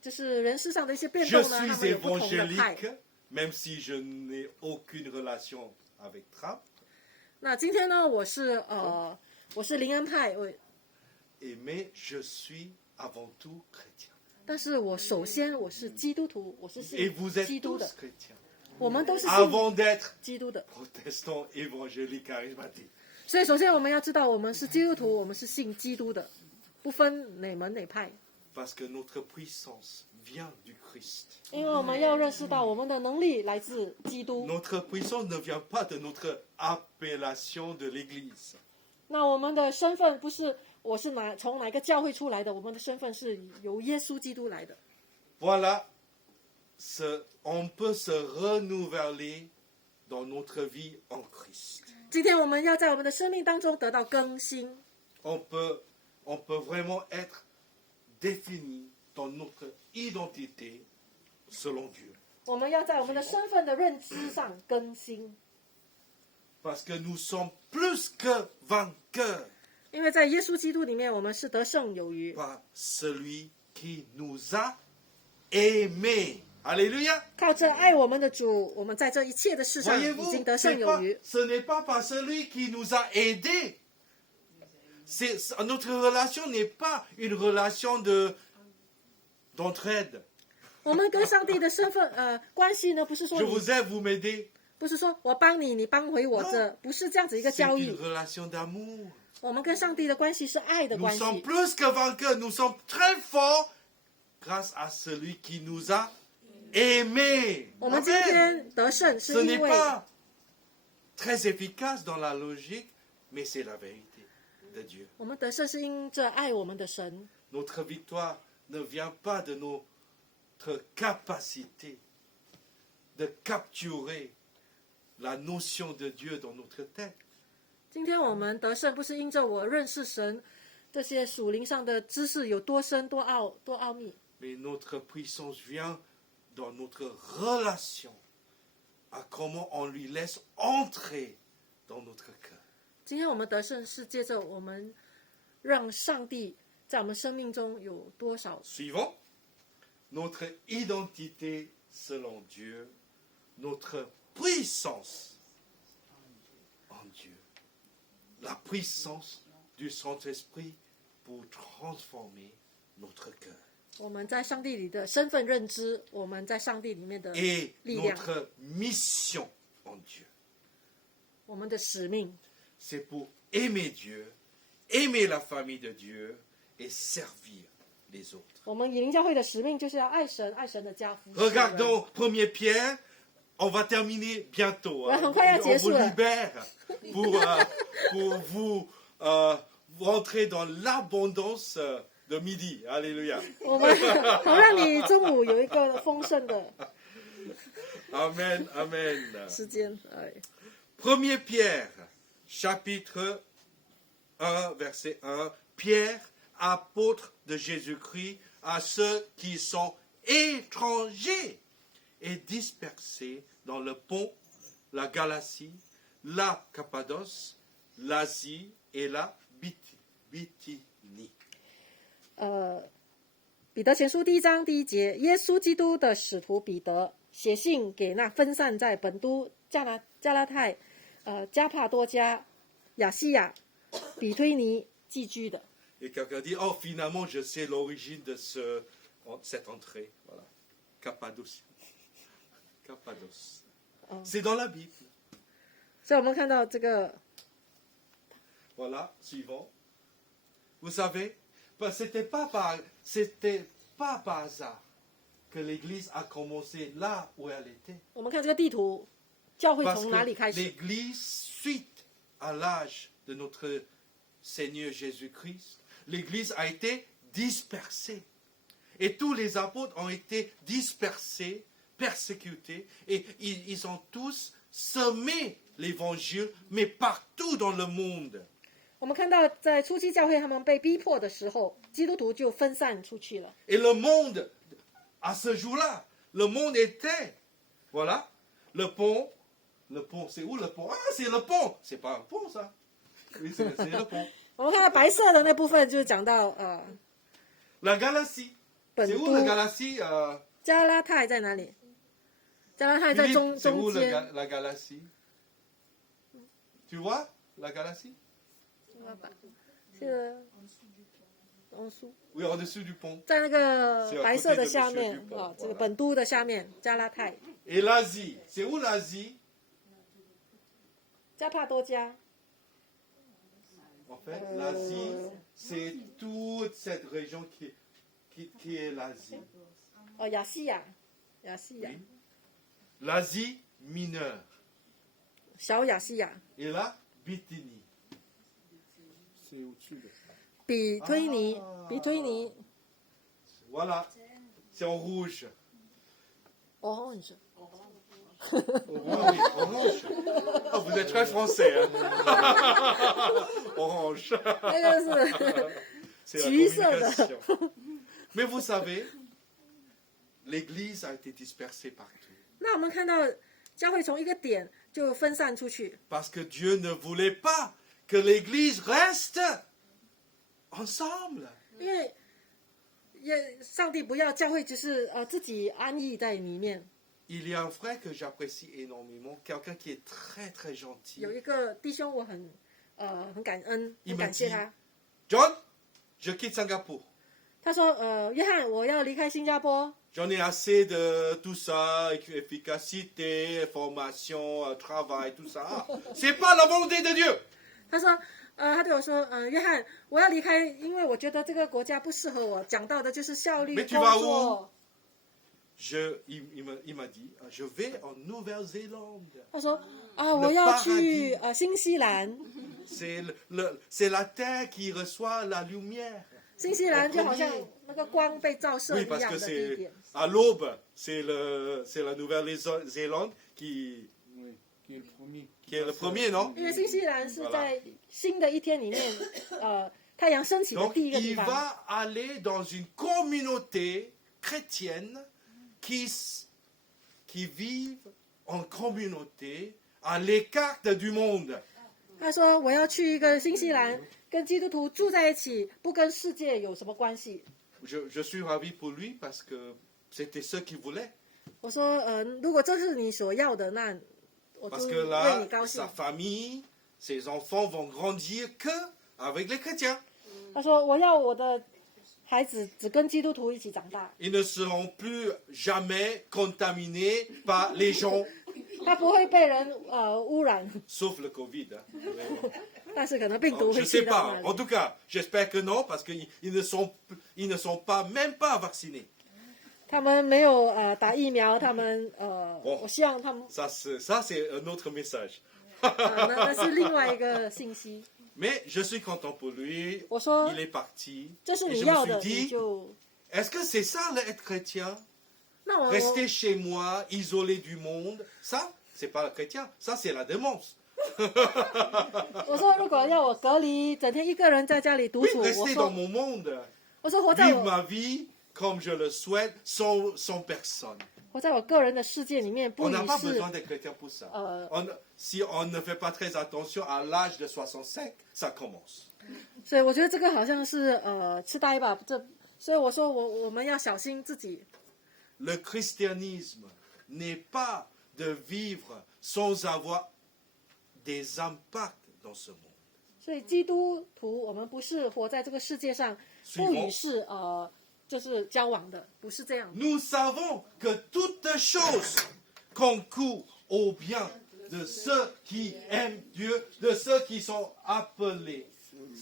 就是人事上的一些变 Je 动呢，他 suis 们有不同的派。 évangélique, même si je n'ai aucune relation avec Trump. 那今天呢，我是灵恩派，Mais je suis avant tout chrétien. 但是我首先我是基督徒，我是 Et 信 vous 基 êtes 督 tous 的， chrétiens. 我们都是信 Avant d'être 基督的。 protestants, évangéliques, charismatiques. 所以首先我们要知道，我们是基督徒，我们是信基督的，不分哪门哪派。 Parce que notre puissance vient du Christ. 因为我们要认识到，我们的能力来自基督。 Notre puissance ne vient pas de notre appellation de l'Église. 那我们的身份不是我是从哪个教会出来的，我们的身份是由耶稣基督来的。 Voilà, on peut se renouveler dans notre vie en Christ. 今天我们要在我们的生命当中得到更新， On peut vraiment être défini dans notre identité selon Dieu. 我们要在我们的身份的认知上更新， Parce que nous sommes plus que vainqueurs 因为在耶稣基督里面，我们是得胜有余。 par celui qui nous a aimés. Alléluia. 靠着爱我们的主，我们在这一切的事上已 Voyez-vous, 经得胜有余。 ce n'est pas par celui qui nous a aidés. Notre relation n'est pas une relation d'entraide. 我们跟上帝的身份关系呢，不是说 Je vous aide, vous m'aidez. 不是说我帮你，你帮回我，这不是这样子一个 C'est 交易 une。relation d'amour. 我们跟上帝的关系是爱的 Nous 关系。 sommes plus que vainqueurs. Nous sommes très forts grâce à celui qui nous a aimés. 我们今 Amen. 天得胜是 Ce 因 n'est 为 pas très efficace dans la logique, mais c'est la vérité de Dieu. 我们得胜是因着爱我们的神。 Notre victoire ne vient pas de notre capacité de capturer la notion de Dieu dans notre tête. 今天我们得胜不是因着我认识神这些属灵上的知识有多深多奥秘， Mais notre puissance vient dans notre relation, à comment on lui laisse entrer dans notre cœur. 今天我们得胜是借着我们让上帝在我们生命中有多少。 Suivant, notre identité selon Dieu, notre puissance en Dieu, la puissance du Saint-Esprit pour transformer notre cœur. 我们在上帝里的身份认知，我们在上帝里面的 Et 力量， notre mission en Dieu, 我们的使命， c'est pour aimer Dieu, aimer la famille de Dieu et servir les autres. 我们以灵教会的使命就是要爱神，爱神的家服侍人。 Regardons 1er Pierre, on va terminer bientôt. Ouais, hein. on va On vous là. libère pour vous rentrer dans l'abondance de midi. Alléluia. 我们好让你中午有一个丰盛的 Amen, amen. 时间。哎， 1er Pierre, chapitre 1, verset 1. Pierre, apôtre de Jésus-Christ, à ceux qui sont étrangers et dispersés dans le Pont, la Galatie, la Cappadoce, l'Asie et la Bithynie. 彼得前书1章1节，耶稣基督的使徒彼得写信给那分散在本都、加拉太、加帕多家、亚细亚、比推尼寄居的。 Et quelqu'un dit, oh finalement je sais l'origine de cette entrée. Voilà. Cappadoce. C'est dans la Bible. 所以我们看到这个 Voilà, suivant. Vous savez, c'était pas par hasard que l'Église a commencé là où elle était. 我们看这个地图，教会 Parce 从哪里开 que 始？ l'Église, suite à l'âge de notre Seigneur Jésus-Christ, l'Église a été dispersée. Et tous les apôtres ont été dispersés, persécutés, et ils ont tous semé l'Évangile, mais partout dans le monde. 我们看到在初期教会他们被逼迫的时候，基督徒就分散出去了。 Et le monde, à ce jour-là, le monde était, voilà, le pont, c'est où le pont? Ah, c'est le pont, c'est pas un pont ça. Oui, c'est le pont. 我们看到白色的那部分，就是讲到La galaxie, 本 c'est où 都 la galaxie 加拉太在哪里？加拉太在 Philippe, c'est où 中间。 la galaxie? Tu vois la galaxie? 是欧苏， Oui, en dessous du pont. 在那个白色的下面 C'est à côté de Monsieur Dupont，啊，这个 voilà 本都的下面，加拉太、 Et l'Asie, c'est où l'Asie? 加帕多加。 En fait, l'Asie, c'est toute cette région qui est l'Asie. 哦，亚细亚，亚细亚， L'Asie mineure. 小亚细亚， Et là, Bithynie. C'est au-dessus de. 比推尼，比推尼 Voilà, c'est en rouge. ，orange。 Oui, orange. Ah, vous êtes très français, hein? Orange. 那个是 C'est la 橘色的。 communication. Mais vous savez, l'Église a été dispersée partout. 那我们看到教会从一个点就分散出去， Parce que Dieu ne voulait pas que l'Église reste ensemble. 因为上帝不要教会只是自己安逸在里面。 Il y a un frère que j'apprécie énormément, quelqu'un qui est très très gentil. 有一个弟兄，我很感恩，很感谢他。 John, je quitte Singapour. 他说：约翰，我要离开新加坡， J'en ai assez de tout ça, efficacité, formation, travail, tout ça. C'est pas la volonté de Dieu. 他说，他对我说，约翰，我要离开，因为我觉得这个国家不适合我。讲到的就是效率 Mais 工 tu vas 作。 Il m'a dit, je vais en Nouvelle-Zélande. 他说我要去新西兰， C'est la terre qui reçoit la lumière. 新西兰就好像那个光被照射 Oui, 一 parce 样 que 的地 c'est 点。 à l'aube, c'est la Nouvelle-Zélande qui Oui, qui est le premier. est le premier, non? 因为新西兰是在新的一天里面，太阳升起的 Donc 第一个地 il 方。 va aller dans une communauté chrétienne qui vivent en communauté à l'écart du monde. 他说：“我要去一个新西兰，跟基督徒住在一起，不跟世界有什么关系。 Je suis ravi pour lui parce que c'était ce qu'il voulait. ”我说：“如果这是你所要的，那我就 Parce que 为 là, 你高兴 sa。famille, ses enfants vont grandir que avec les chrétiens. ”他说：“我要我的孩子只跟基督徒一起长大， Ils ne seront plus jamais contaminés par les gens, 他不会被人污染， sauf le Covid. Hein. 但是可能病毒 Je 会 ne 去 sais 到 pas. 那 En 里。 tout cas, j'espère que non, parce qu'ils ne sont pas, même pas vaccinés. 他们没有打疫苗，他们我希望他们 Ça, c'est un autre message. 那是另外一个信息。 Mais je suis content pour lui. 我说 Il est parti. 这是 Et 你 je 要 me 的， suis 你 dit, 就 est-ce que c'est ça l'être chrétien? 那我 Rester chez moi, isolé du monde, ça, c'est pas le chrétien. Ça, c'est la démence. 我说如果要我隔离，整天一个人在家里独 Oui, 处，我 rester 说 dans mon monde. 我说活在 Vivre 我 ma vie comme je le souhaite, sans personne. 活在我个人的世界里面，不 On n'a 与 pas 世 besoin d'être chrétien pour ça. Si on ne fait pas très attention à l'âge de 65, ça commence. 所以我觉得这个好像是痴呆吧。所以我说我们要小心自己。 Le christianisme n'est pas de vivre sans avoir des impacts dans ce monde. 所以基督徒，我们不是活在这个世界上不与世就是交往的，不是这样。 Nous savons que toutes choses concourent au bien de ceux qui aiment Dieu, de ceux qui sont appelés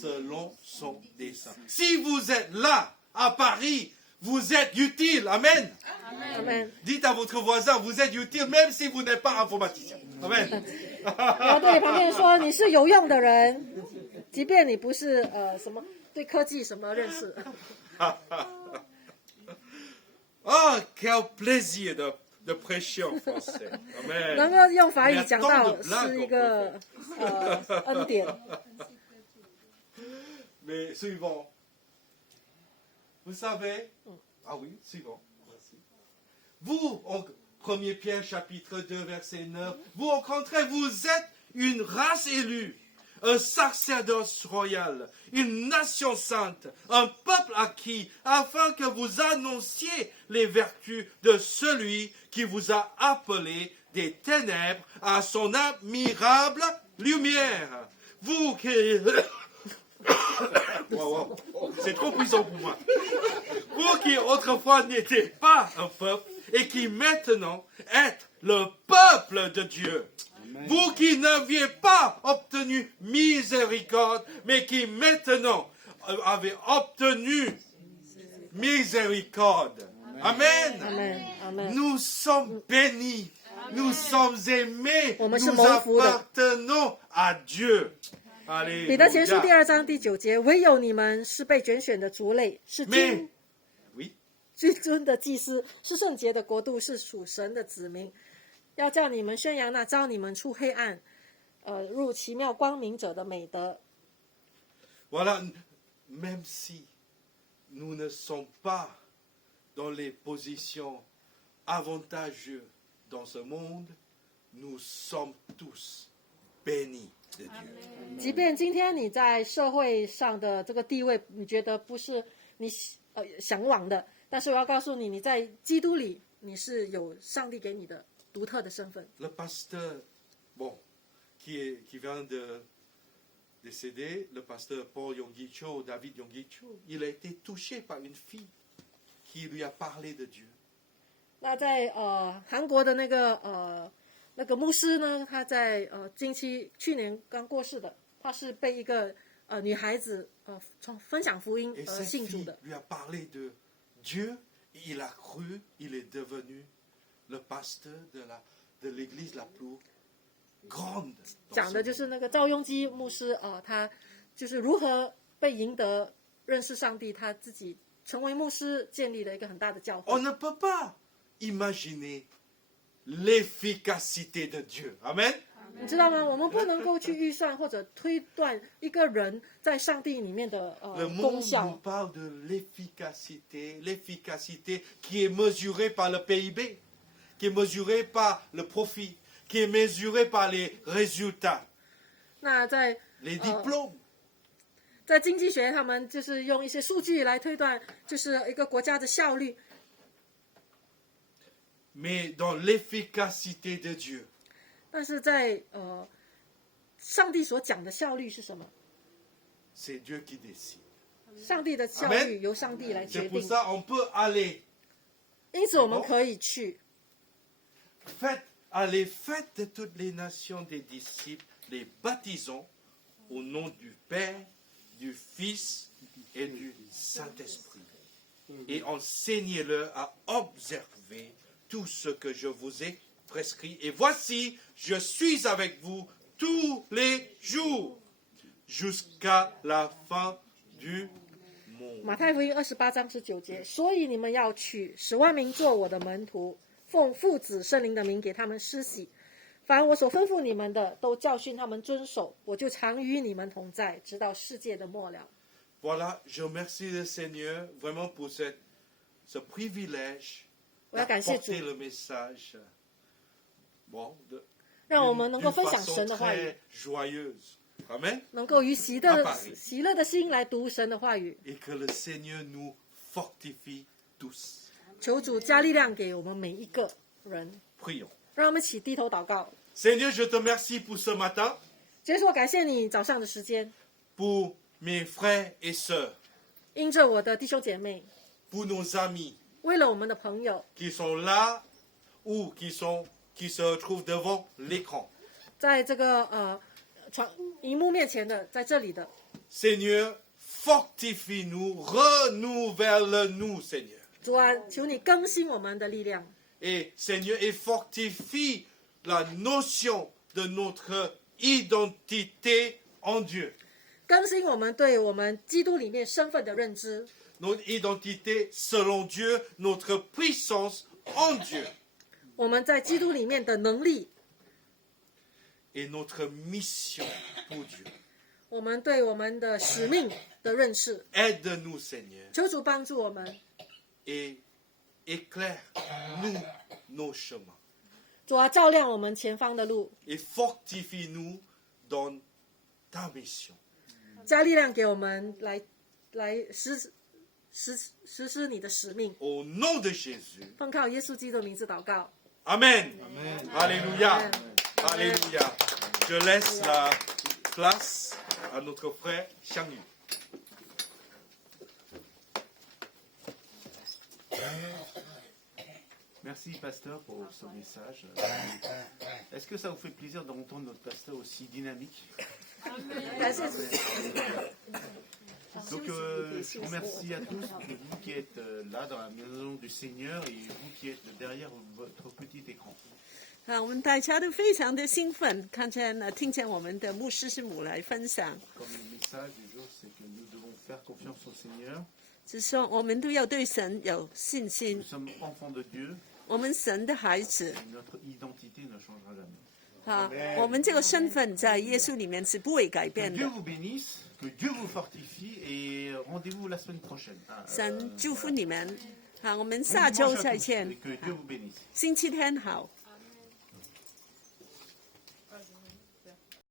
selon son dessein. Si vous êtes là, à Paris, vous êtes utile. Amen. Amen。 Dites à votre voisin, vous êtes utile, même si vous n'êtes pas informaticien. Amen. 然后对旁边人说你是有用的人，即便你不是什么对科技什么认识。 Ah, quel plaisir de prêcher en français. 能 Amen. 够用法语讲道是一个恩典。 Mais suivant. Vous savez? Ah oui, suivant. Merci. Vous, en 1 Pierre chapitre 2, verset 9, vous au contraire, vous êtes une race élue, un sacerdoce royal, une nation sainte, un peuple acquis, afin que vous annonciez les vertus de celui qui vous a appelé des ténèbres à son admirable lumière. Vous qui... Wow, wow. C'est trop puissant pour moi. Vous qui autrefois n'étiez pas un peuple et qui maintenant êtes le peuple de Dieu. Amen. Vous qui n'aviez pas obtenu miséricorde, mais qui maintenant avez obtenu miséricorde. Amen. Amen. Amen. Nous sommes bénis. Nous sommes aimés. On me Nous 是蒙福的。 appartenons à Dieu. 彼得前书第 Alléluia. 2章第9节，唯有你们是被拣选的族类，是 Mais, oui, 君尊的祭司，是圣洁的国度，是属神的子民，要叫你们宣扬那召你们出黑暗，入奇妙光明者的美德。 voilà, même si nous ne sommes pas dans les positions avantageuses dans ce monde, nous sommes tous bénis de Dieu. 即便今天你在社会上的这个地位，你觉得不是你向往的，但是我要告诉你，你在基督里，你是有上帝给你的独特的身份。 Le pasteur, bon, qui vient de décéder, le pasteur Paul Yonggi-cho, David Yonggi-cho, il a été touché par une fille qui lui a parlé de Dieu. 那在韩国的那个牧师呢，他在去年刚过世的，他是被一个女孩子从分享福音 Et cette 信主 fille 的。 lui a parlé de Dieu, et il a cru, il est devenu le pasteur de l'église la plus grande. dans 讲 ce 的就 monde. 是那个赵雍基牧师他就是如何被赢得认识上帝，他自己成为牧师，建立了一个很大的教会。 On ne peut pas imaginer l'efficacité de Dieu. Amen. 你知道吗？我们不能够去预算或者推断一个人在上帝里面的 Le 功 monde nous 效。 parle de l'efficacité qui est mesurée par le PIB, qui est mesurée par le profit, qui est mesurée par les résultats, 那在 les diplômes. 在经济学，他们就是用一些数据来推断，就是一个国家的效率。 Mais dans l'efficacité de Dieu, 但是在上帝所讲的效率是什么？ c'est Dieu qui décide. 上帝的效 Amen 率由上帝来 C'est 决 pour 定。 ça qu'on peut aller. 因此，我们可以去 Faites de toutes les nations des disciples, les baptisons au nom du Père, du Fils et du Saint-Esprit. Et enseignez-leur à observer tout ce que je vous ai prescrit. Et voici, je suis avec vous tous les jours jusqu'à la fin du monde. 马太福音28章19节，所以你们要去，使万民做我的门徒，奉父子圣灵的名给他们施洗。凡我所吩咐你们的，都教训他们遵守。我就常与你们同在，直到世界的末了。 Voilà, je remercie le Seigneur vraiment pour ce privilège Ouais, merci, d'apporter Dieu. le message. Bon, 让我们能够 d'une 分享 façon 神的话语， très joyeuse. Amen. 能够以喜乐 À 的 Paris 喜乐的心来读神的话语。 Et que le Seigneur nous fortifie tous. 求主加力量给我们每一个人。 Prions. 让我们一起低头祷告。 Seigneur, je te remercie pour ce matin, 结束，感谢你早上的时间， pour mes frères et sœurs, 因着我的弟兄姐妹， pour nos amis 为了我们的朋友， qui sont là ou qui se retrouvent devant l'écran. 在这个荧幕面前的，在这里的， Seigneur, fortifie-nous, renouvelle-nous, Seigneur. 主啊，求你更新我们的力量， Et Seigneur, et fortifie la notion de notre identité en Dieu. 更新我们对我们基督里面身份的认知， Notre identité selon Dieu, notre puissance en Dieu. 我们在基督里面的能力， Et notre mission pour Dieu. 我们对我们的使命的认识。 Aide-nous, Seigneur, 求主帮助我们， et éclaire-nous nos chemins. 主啊，照亮我们前方的路， Et fortifie-nous dans ta mission. 加力量给我们来实施你的使命。 Au nom de Jésus. 奉靠耶稣基督的名字祷告。 Amen. Alléluia. Alléluia. Je laisse la place à notre frère Xiang Yu. Merci, pasteur, pour ce message. Est-ce que ça vous fait plaisir d'entendre notre pasteur aussi dynamique? 感谢 Donc, je vous remercie à tous, vous qui êtes là dans la maison du Seigneur et vous qui êtes derrière votre petit écran. 我们大家都非常的兴奋，听见我们的牧师师母来分享， Comme le message du jour, c'est que nous devons faire confiance au Seigneur. 就是说我们都要对神有信 Nous 心， sommes enfants de Dieu 我们神的孩子 et notre identité ne changera jamais. 我们这个身份在耶稣里面是不会改 Que 变 Dieu 的。 vous bénisse, que Dieu vous fortifie et rendez-vous la semaine prochaine. 神祝福你们，我们 Bon 下周 dimanche à 再 tous 见 et，que Dieu vous bénisse. 星期天好。